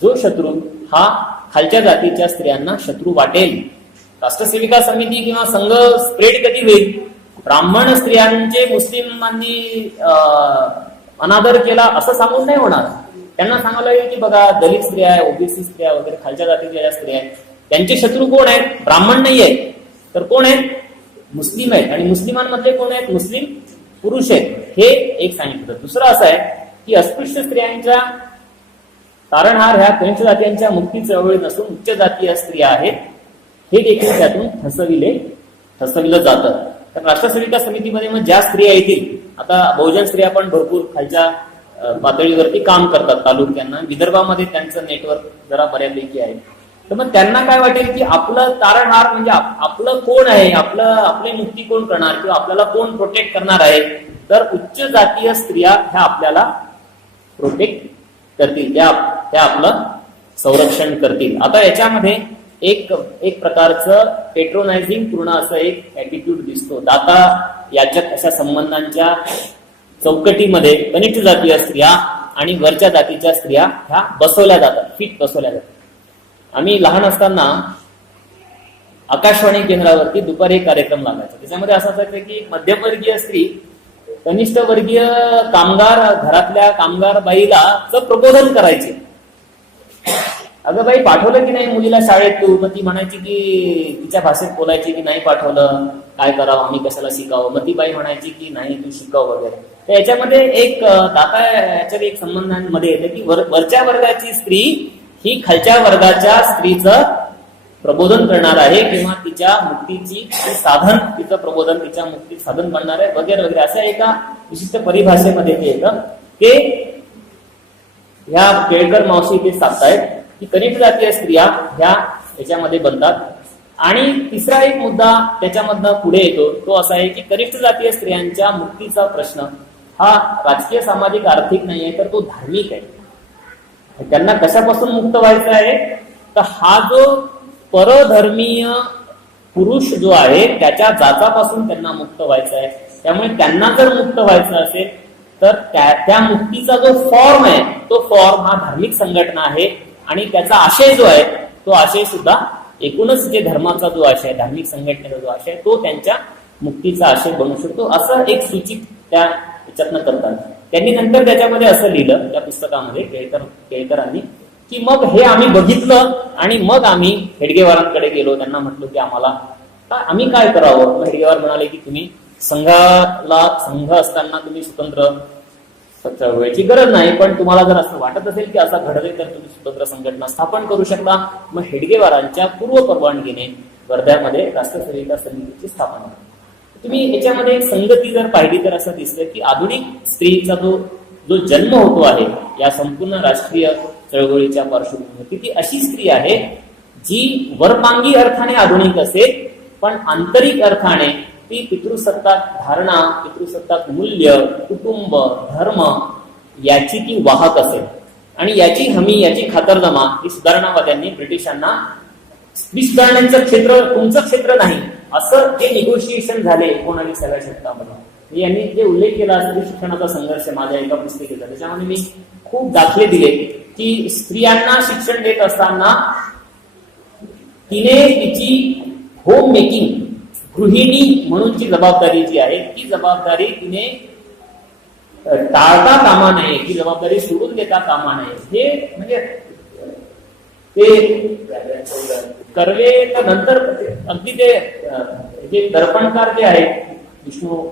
जो शत्रू हा खालच्या जातीच्या स्त्रियांना शत्रू वाटेल. राष्ट्रसेविका समिती किंवा संघ स्प्रेड कधी होईल? ब्राह्मण स्त्रियांचे मुस्लिमांनी अनादर केला असं सांगून नाही होणार. त्यांना सांगायला लागेल की बघा दलित स्त्रिया आहे, ओबीसी स्त्रिया वगैरे खालच्या जातीच्या ज्या स्त्रिया आहेत त्यांचे शत्रू कोण आहेत? ब्राह्मण नाही आहेत तर कोण आहेत? मुस्लिम आहेत. आणि मुस्लिमांमधले कोण आहेत? मुस्लिम पुरुष आहेत. हे एक सांगितलं. दुसरं असं आहे की अस्पृश्य स्त्रियांच्या तारणहार ह्या कनिष्ठ जातीयांच्या मुक्ती चळवळीत नसून उच्च जातीय स्त्रिया आहेत हे देखील त्यातून ठसविलं जातं. तर राष्ट्रसेविका समितीमध्ये मग ज्या स्त्रिया येतील, आता बहुजन स्त्रिया पण भरपूर खालच्या पातळीवरती काम करतात तालुक्यांना. विदर्भामध्ये त्यांचं नेटवर्क जरा बऱ्यापैकी आहे. तर मग त्यांना काय वाटेल की आपलं तारणहार म्हणजे आपलं कोण आहे, आपली मुक्ती कोण करणार किंवा आपल्याला कोण प्रोटेक्ट करणार आहे? तर उच्च जातीय स्त्रिया ह्या आपल्याला प्रोटेक्ट करतील, त्या आपलं संरक्षण करतील. आता याच्यामध्ये एक प्रकारचं पेट्रोनायझिंग पूर्ण असं एक ऍटिट्यूड दिसतो. दाता याच्यात अशा संबंधांच्या चौकटीमध्ये कनिष्ठ जातीय स्त्रिया आणि वरच्या जातीच्या स्त्रिया ह्या बसवल्या जातात, फिट बसवल्या जातात. आम्ही लहान असताना आकाशवाणी केंद्रावरती दुपारी एक कार्यक्रम लागायचा. त्याच्यामध्ये असं असायचं की मध्यमवर्गीय स्त्री कनिष्ठ वर्गीय कामगार घरातल्या कामगार बाईला प्रबोधन करायचे. अगं बाई, पाठवलं की नाही मुलीला शाळेत तू? मग ती म्हणायची की तिच्या भाषेत बोलायची की नाही पाठवलं, काय करावं, आम्ही कशाला शिकावं. मग ती बाई म्हणायची की नाही तू शिकाव वगैरे. तर याच्यामध्ये एक दाता याच्यात एक संबंधांमध्ये येतं की वरच्या वर्गाची स्त्री ही खालच्या वर्गाच्या स्त्रीचं प्रबोधन करणार आहे किंवा तिच्या मुक्तीची साधन, तिचं प्रबोधन तिच्या मुक्तीचं साधन बनणार आहे वगैरे वगैरे. अशा एका विशिष्ट परिभाषेमध्ये ते येतं. ते ह्या केळकर मावशी ते सांगतायत की कनिष्ठ जातीय स्त्रिया ह्या याच्यामध्ये बनतात. आणि तिसरा एक मुद्दा त्याच्यामधनं पुढे येतो तो असा आहे की कनिष्ठ जातीय स्त्रियांच्या मुक्तीचा प्रश्न हा राजकीय, सामाजिक, आर्थिक नाही आहे, तर तो धार्मिक आहे. त्यांना कशापासून मुक्त व्हायचं आहे? तर हा जो परधर्मीय पुरुष जो आहे त्याच्या जाचापासून त्यांना मुक्त व्हायचं आहे. त्यामुळे त्यांना जर मुक्त व्हायचं असेल तर त्या मुक्तीचा जो फॉर्म आहे तो फॉर्म हा धार्मिक संघटना आहे. आणि त्याचा आशय जो आहे तो आशय सुद्धा एकूणच जे धर्माचा जो आशय, धार्मिक संघटनेचा जो आशय, तो त्यांच्या मुक्तीचा आशय बनू शकतो, असं एक सूचित त्या याच्यातनं करतात. त्यांनी नंतर त्याच्यामध्ये असं लिहिलं त्या पुस्तकामध्ये केळकरांनी की मग हे आम्ही बघितलं आणि मग आम्ही हेडगेवारांकडे गेलो. त्यांना म्हटलं की आम्ही काय करावं. हेडगेवार म्हणाले की तुम्ही संघ असताना तुम्ही स्वतंत्र चळवळीची गरज नाही, पण तुम्हाला जर असं वाटत असेल की असं घडले तर तुम्ही स्वतंत्र संघटना स्थापन करू शकता. मग हेडगेवारांच्या पूर्व परवानगीने वर्ध्यामध्ये राष्ट्रसेविका समितीची स्थापना केली. तुम्ही याच्यामध्ये एक संगती जर पाहिली तर असं दिसतं की आधुनिक स्त्रीचा जो जन्म होतो आहे या संपूर्ण राष्ट्रीय चळवळीच्या पार्श्वभूमीवर, ती अशी स्त्री आहे जी वरपांगी अर्थाने आधुनिक असेल पण आंतरिक अर्थाने ती पितृसत्ताक धारणा, पितृसत्ताक मूल्य, कुटुंब, धर्म याची ती वाहक असेल. आणि याची हमी, याची खातरजमा ही सुधारणावाद्यांनी ब्रिटिशांना, स्त्री सुधारणांचं क्षेत्र तुमचं क्षेत्र नाही असं जे निगोशिएशन झाले 19व्या शतकामध्ये, यांनी जे उल्लेख केला स्त्री शिक्षणाचा संघर्ष माझ्या एका पुस्तिकेचा, त्याच्यामध्ये मी खूप दाखले दिले की स्त्रियांना शिक्षण देत असताना तिने तिची होम मेकिंग, गृहिणी म्हणूनची जबाबदारी जी आहे ती जबाबदारी तिने टाळता कामा नये, ती जबाबदारी सोडून देता कामा नये. हे म्हणजे ते कर्वे तर नंतर अगदी ते जे दर्पणकार जे आहेत विष्णू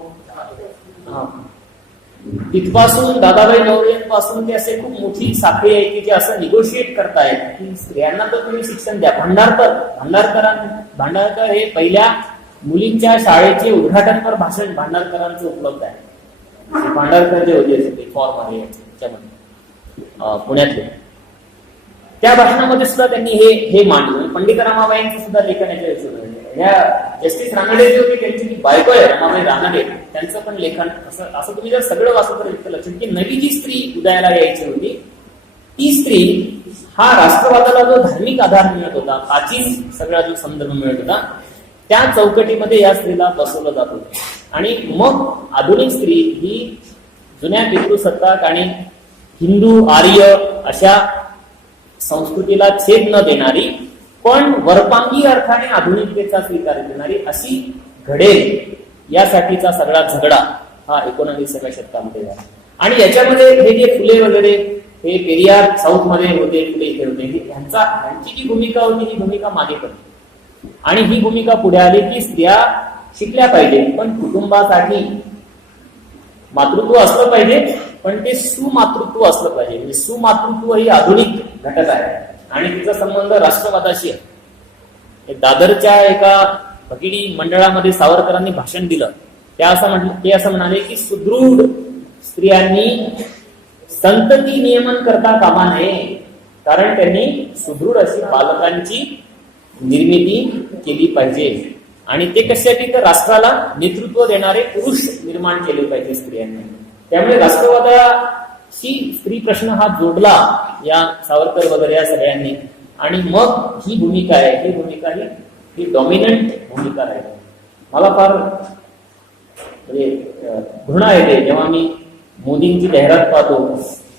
तिथपासून दादाबाई नवरेंपासून ते असे खूप मोठी साखळी आहे की जे असं निगोशिएट करतायत की स्त्रियांना तर तुम्ही शिक्षण द्या. भांडारकर हे पहिल्या मुलींच्या शाळेचे उद्घाटनपर भाषण भांडारकरांचं उपलब्ध आहे. भांडारकर जे होते फॉर्म आहे पुण्यातले, त्या भाषणामध्ये सुद्धा त्यांनी हे मांडलं. पंडित रमाबाईंचं सुद्धा लेखन याच्या जस्टिस रानडे जे होते त्यांची बायको आहे रमाबाई रानडे, त्यांचं पण लेखन असं तुम्ही जर सगळं वाचलं तर इतकं लक्षात की नवी जी स्त्री उदयाला यायची होती ती स्त्री हा राष्ट्रवादाला जो धार्मिक आधार मिळत होता, प्राचीन सगळा जो संदर्भ मिळत होता, त्या चौकटीमध्ये या स्त्रीला बसवलं जात होतं. आणि मग आधुनिक स्त्री ही जुन्या पितृसत्ताक आणि हिंदू आर्य अशा संस्कृतीला छेद न देणारी पण वरपांगी अर्थाने आधुनिकतेचा स्वीकार देणारी अशी घडेल यासाठीचा सगळा झगडा हा 19व्या शतकामध्ये झाला. आणि याच्यामध्ये हे जे फुले वगैरे हे पेरियार साऊथ मध्ये होते, फुले इथे होते, यांची जी भूमिका होती ही भूमिका मागे पडली. आणि ही भूमिका पुढे आली की स्त्रिया शिकल्या पाहिजे पण कुटुंबासाठी मातृत्व असलं पाहिजे पण ते सुमातृत्व असलं पाहिजे. म्हणजे सुमातृत्व ही आधुनिक घटक आहे आणि तिचा संबंध राष्ट्रवादाशी आहे. दादरच्या एका भगिनी मंडळामध्ये सावरकरांनी भाषण दिलं. ते असं म्हणाले की सुदृढ स्त्रियांनी संतती नियमन करता कामा नये, कारण त्यांनी सुदृढ अशी बालकांची निर्मिती केली पाहिजे. आणि ते कशासाठी तर राष्ट्राला नेतृत्व देणारे पुरुष निर्माण केले पाहिजे स्त्रियांनी. त्यामुळे राष्ट्रवादाशी स्त्री प्रश्न हा जोडला या सावरकर वगैरे या सगळ्यांनी. आणि मग ही भूमिका आहे, ही भूमिका ही डॉमिनंट भूमिका राहील. मला फार म्हणजे घृणा येते जेव्हा मी मोदींची जाहिरात पाहतो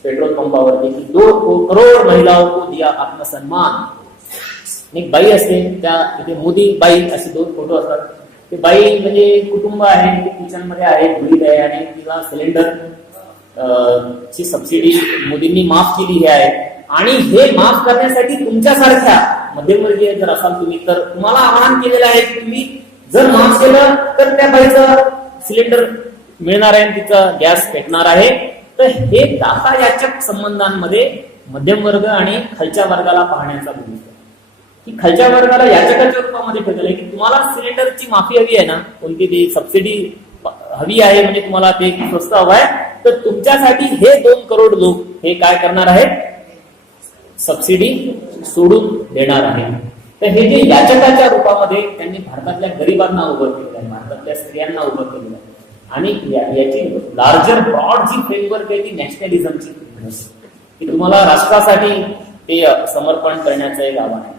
पेट्रोल पंपावरती की 2 करोड महिलाओं को दिया आत्मसन्मान. आणि एक बाई असते, त्या तिथे मोदी बाई असे 2 फोटो असतात. ते बाई म्हणजे कुटुंब आहे, ते किचन मध्ये आहे, धुळीत आहे आणि तिला सिलेंडर ची सबसिडी मोदींनी माफ केली आहे. आणि हे माफ करण्यासाठी तुमच्यासारख्या मध्यमवर्गीय जर असाल तुम्ही, तर तुम्हाला आवाहन केलेलं आहे की तुम्ही जर माफ केलं तर त्या बाईचं सिलेंडर मिळणार आहे, तिचा गॅस पेटणार आहे. तर हे दाता याचक संबंधांमध्ये मध्यम वर्ग आणि खालच्या वर्गाला पाहण्याचा भूमिका, की खालच्या वर्गाला याचकाच्या रूपामध्ये ठेवलेलं आहे की तुम्हाला सिलेंडरची माफी हवी आहे ना, कोणती ती सबसिडी हवी आहे, म्हणजे तुम्हाला ते स्वस्त हवं आहे, तर तुमच्यासाठी हे 2 करोड लोक हे काय करणार आहेत, सबसिडी सोडून देणार आहे. तर हे जे याचकाच्या रूपामध्ये त्यांनी भारतातल्या गरिबांना उभं केलेलं आहे, भारतातल्या स्त्रियांना उभं केलेलं आहे. आणि याची लार्जर ब्रॉड जी फ्रेमवर्क आहे ती नॅशनलिझमची, की तुम्हाला राष्ट्रासाठी ते समर्पण करण्याचं एक आव्हान आहे.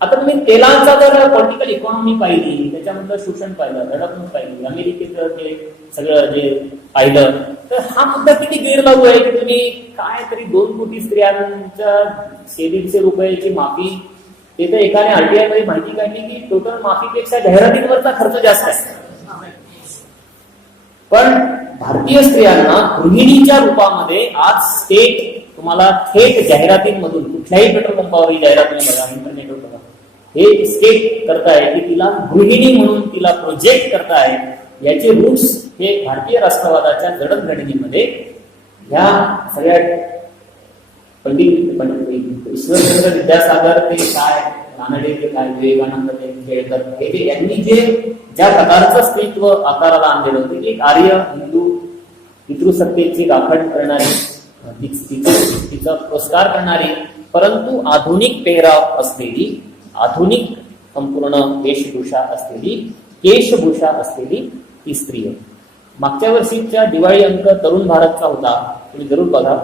आता तुम्ही तेलांचा जर पॉलिटिकल इकॉनॉमी पाहिली, त्याच्यामधलं शोषण पाहिलं, धडकणूक पाहिली, अमेरिकेचं जे सगळं जे पाहिलं, तर हा मुद्दा किती गैरलागू आहे की तुम्ही काय तरी 2 कोटी स्त्रियांच्या 150 रुपयाची माफी, ते तर एकाने आरटीआय मध्ये माहिती काढली की टोटल माफीपेक्षा जाहिरातींवरचा खर्च जास्त आहे. पण भारतीय स्त्रियांना गृहिणीच्या रूपामध्ये आज स्टेट तुम्हाला थेट जाहिरातींमधून, कुठल्याही पेट्रोल पंपावर ही जाहिरात नाही बघा, इंटरनेटवर बघा, हे स्टेट करताय की तिला गृहिणी म्हणून तिला प्रोजेक्ट करताय. याचे रूट्स हे भारतीय राष्ट्रवादाच्या जडणघडणीमध्ये ह्या सगळ्या पंडित ईश्वरचंद्र विद्यासागर ते काय, रानडे ते काय, विवेकानंद ते केळकर, हे जे यांनी जे ज्या प्रकारचं अस्तित्व आकाराला आणलेलं होतं की एक आर्य हिंदू पितृसत्तेची राखण करणारी, तिचा पुरस्कार करणारी, परंतु आधुनिक पेहराव असलेली, आधुनिक संपूर्ण वेशभूषा असलेली, केशभूषा असलेली ती स्त्री आहे. मागच्या वर्षीच्या दिवाळी अंक तरुण भारतचा होता, तुम्ही जरूर बघा,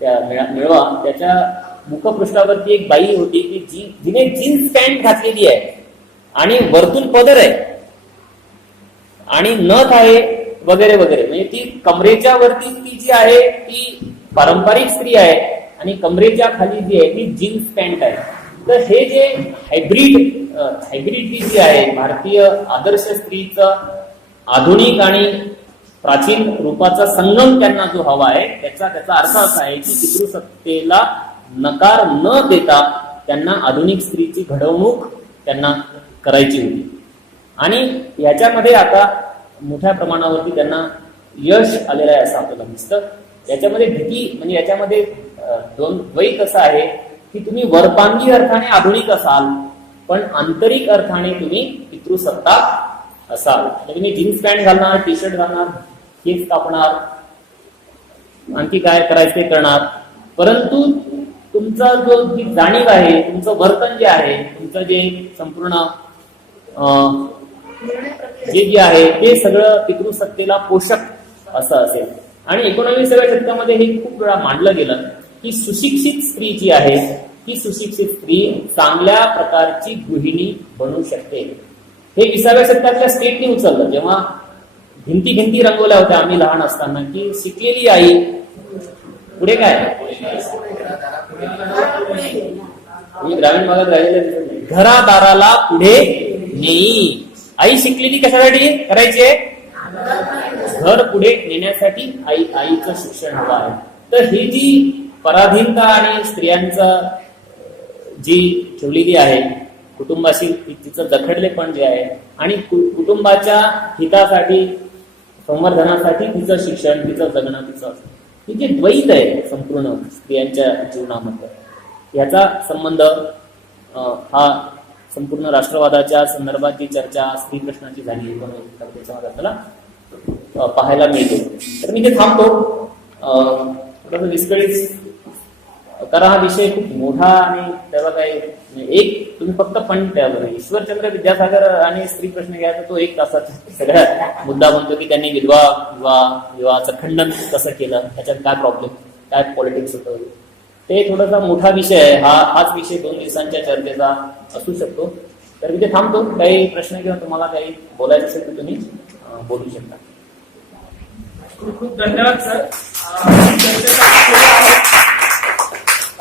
त्या मिळवा. त्याच्या मुखपृष्ठावरती एक बाई होती की जिने जीन्स पॅन्ट घातलेली आहे आणि वरतून पदर आहे आणि नथ आहे वगैरे वगैरे, म्हणजे ती कमरेच्या वरती ती जी आहे ती पारंपरिक स्त्री आहे आणि कमरेच्या खाली जी आहे ती जीन्स पॅन्ट आहे. तर हे जे हायब्रिड जी आहे, भारतीय आदर्श स्त्रीचं आधुनिक आणि प्राचीन रूपाचा संगम त्यांना जो हवा आहे, त्याचा अर्थ असा आहे की पितृसत्तेला नकार न देता त्यांना आधुनिक स्त्रीची घडवणूक त्यांना करायची होती. आणि याच्यामध्ये आता मोठ्या प्रमाणावरती त्यांना यश आलेलं आहे असं आपल्याला दिसतं. याच्यामध्ये भीती म्हणजे याच्यामध्ये द्वैत असं आहे की तुम्ही वरपांगी अर्थाने आधुनिक असाल, पण आंतरिक अर्थाने तुम्ही पितृसत्ता असाल. तुम्ही जीन्स पॅन्ट घालणार, टी शर्ट घालणार, केस कापणार, आणखी काय करायचं ते करणार, परंतु तुमचा जो जी जाणीव आहे, तुमचं वर्तन जे आहे, तुमचं जे संपूर्ण जे आहे ते सगळं पितृसत्तेला पोषक असं असेल. आणि 19व्या शतकामध्ये हे खूप वेळा मांडलं गेलं की सुशिक्षित स्त्री जी आहे, ती सुशिक्षित स्त्री चांगल्या प्रकारची गृहिणी बनू शकते. हे 20व्या शतकातल्या स्टेटने उचललं, जेव्हा भिंती रंगवल्या होत्या आम्ही लहान असताना, की शिकलेली आई पुढे काय, तुम्ही ग्रामीण भागात राहिलेले, घरादाराला पुढे नेई. आई शिकलेली कशासाठी करायची, घर पुढे नेण्यासाठी आईचं शिक्षण हवं आहे. तर ही जी पराधीनता आणि स्त्रियांचा जी ठेवलेली आहे कुटुंबाशी, तिचं जखडलेपण जे आहे आणि कुटुंबाच्या हितासाठी, संवर्धनासाठी तिचं शिक्षण, तिचं जगणं, तिचं ही जे द्वैत आहे संपूर्ण स्त्रियांच्या जीवनामध्ये, याचा संबंध हा संपूर्ण राष्ट्रवादाच्या संदर्भात जी चर्चा स्त्री प्रश्नाची झाली त्याच्यामध्ये आपल्याला पाहायला मिळते. तर मी ते थांबतो, थोडंसं विस्कळीत, कारण हा विषय खूप मोठा आणि त्याला काही एक तुम्ही फक्त पण त्यावर ईश्वरचंद्र विद्यासागर आणि स्त्री प्रश्न घ्यायचा तो 1 तासाचा सगळ्यात मुद्दा बनतो की त्यांनी विवाहाचं खंडन कसं केलं, त्याच्यात काय प्रॉब्लेम, काय पॉलिटिक्स होतं, ते थोडासा मोठा विषय आहे. हाच विषय 2 दिवसांच्या चर्चेचा असू शकतो. तर मी ते थांबतो. काही प्रश्न किंवा तुम्हाला काही बोलायचं असेल तर तुम्ही बोलू शकता. खूप खूप धन्यवाद सर.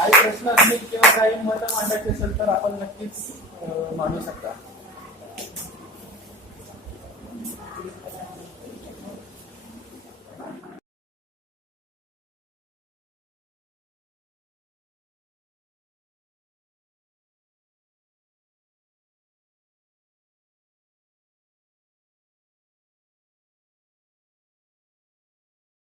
काही प्रश्न असतील किंवा काही मत मांडायचे असेल तर आपण नक्कीच मांडू शकता.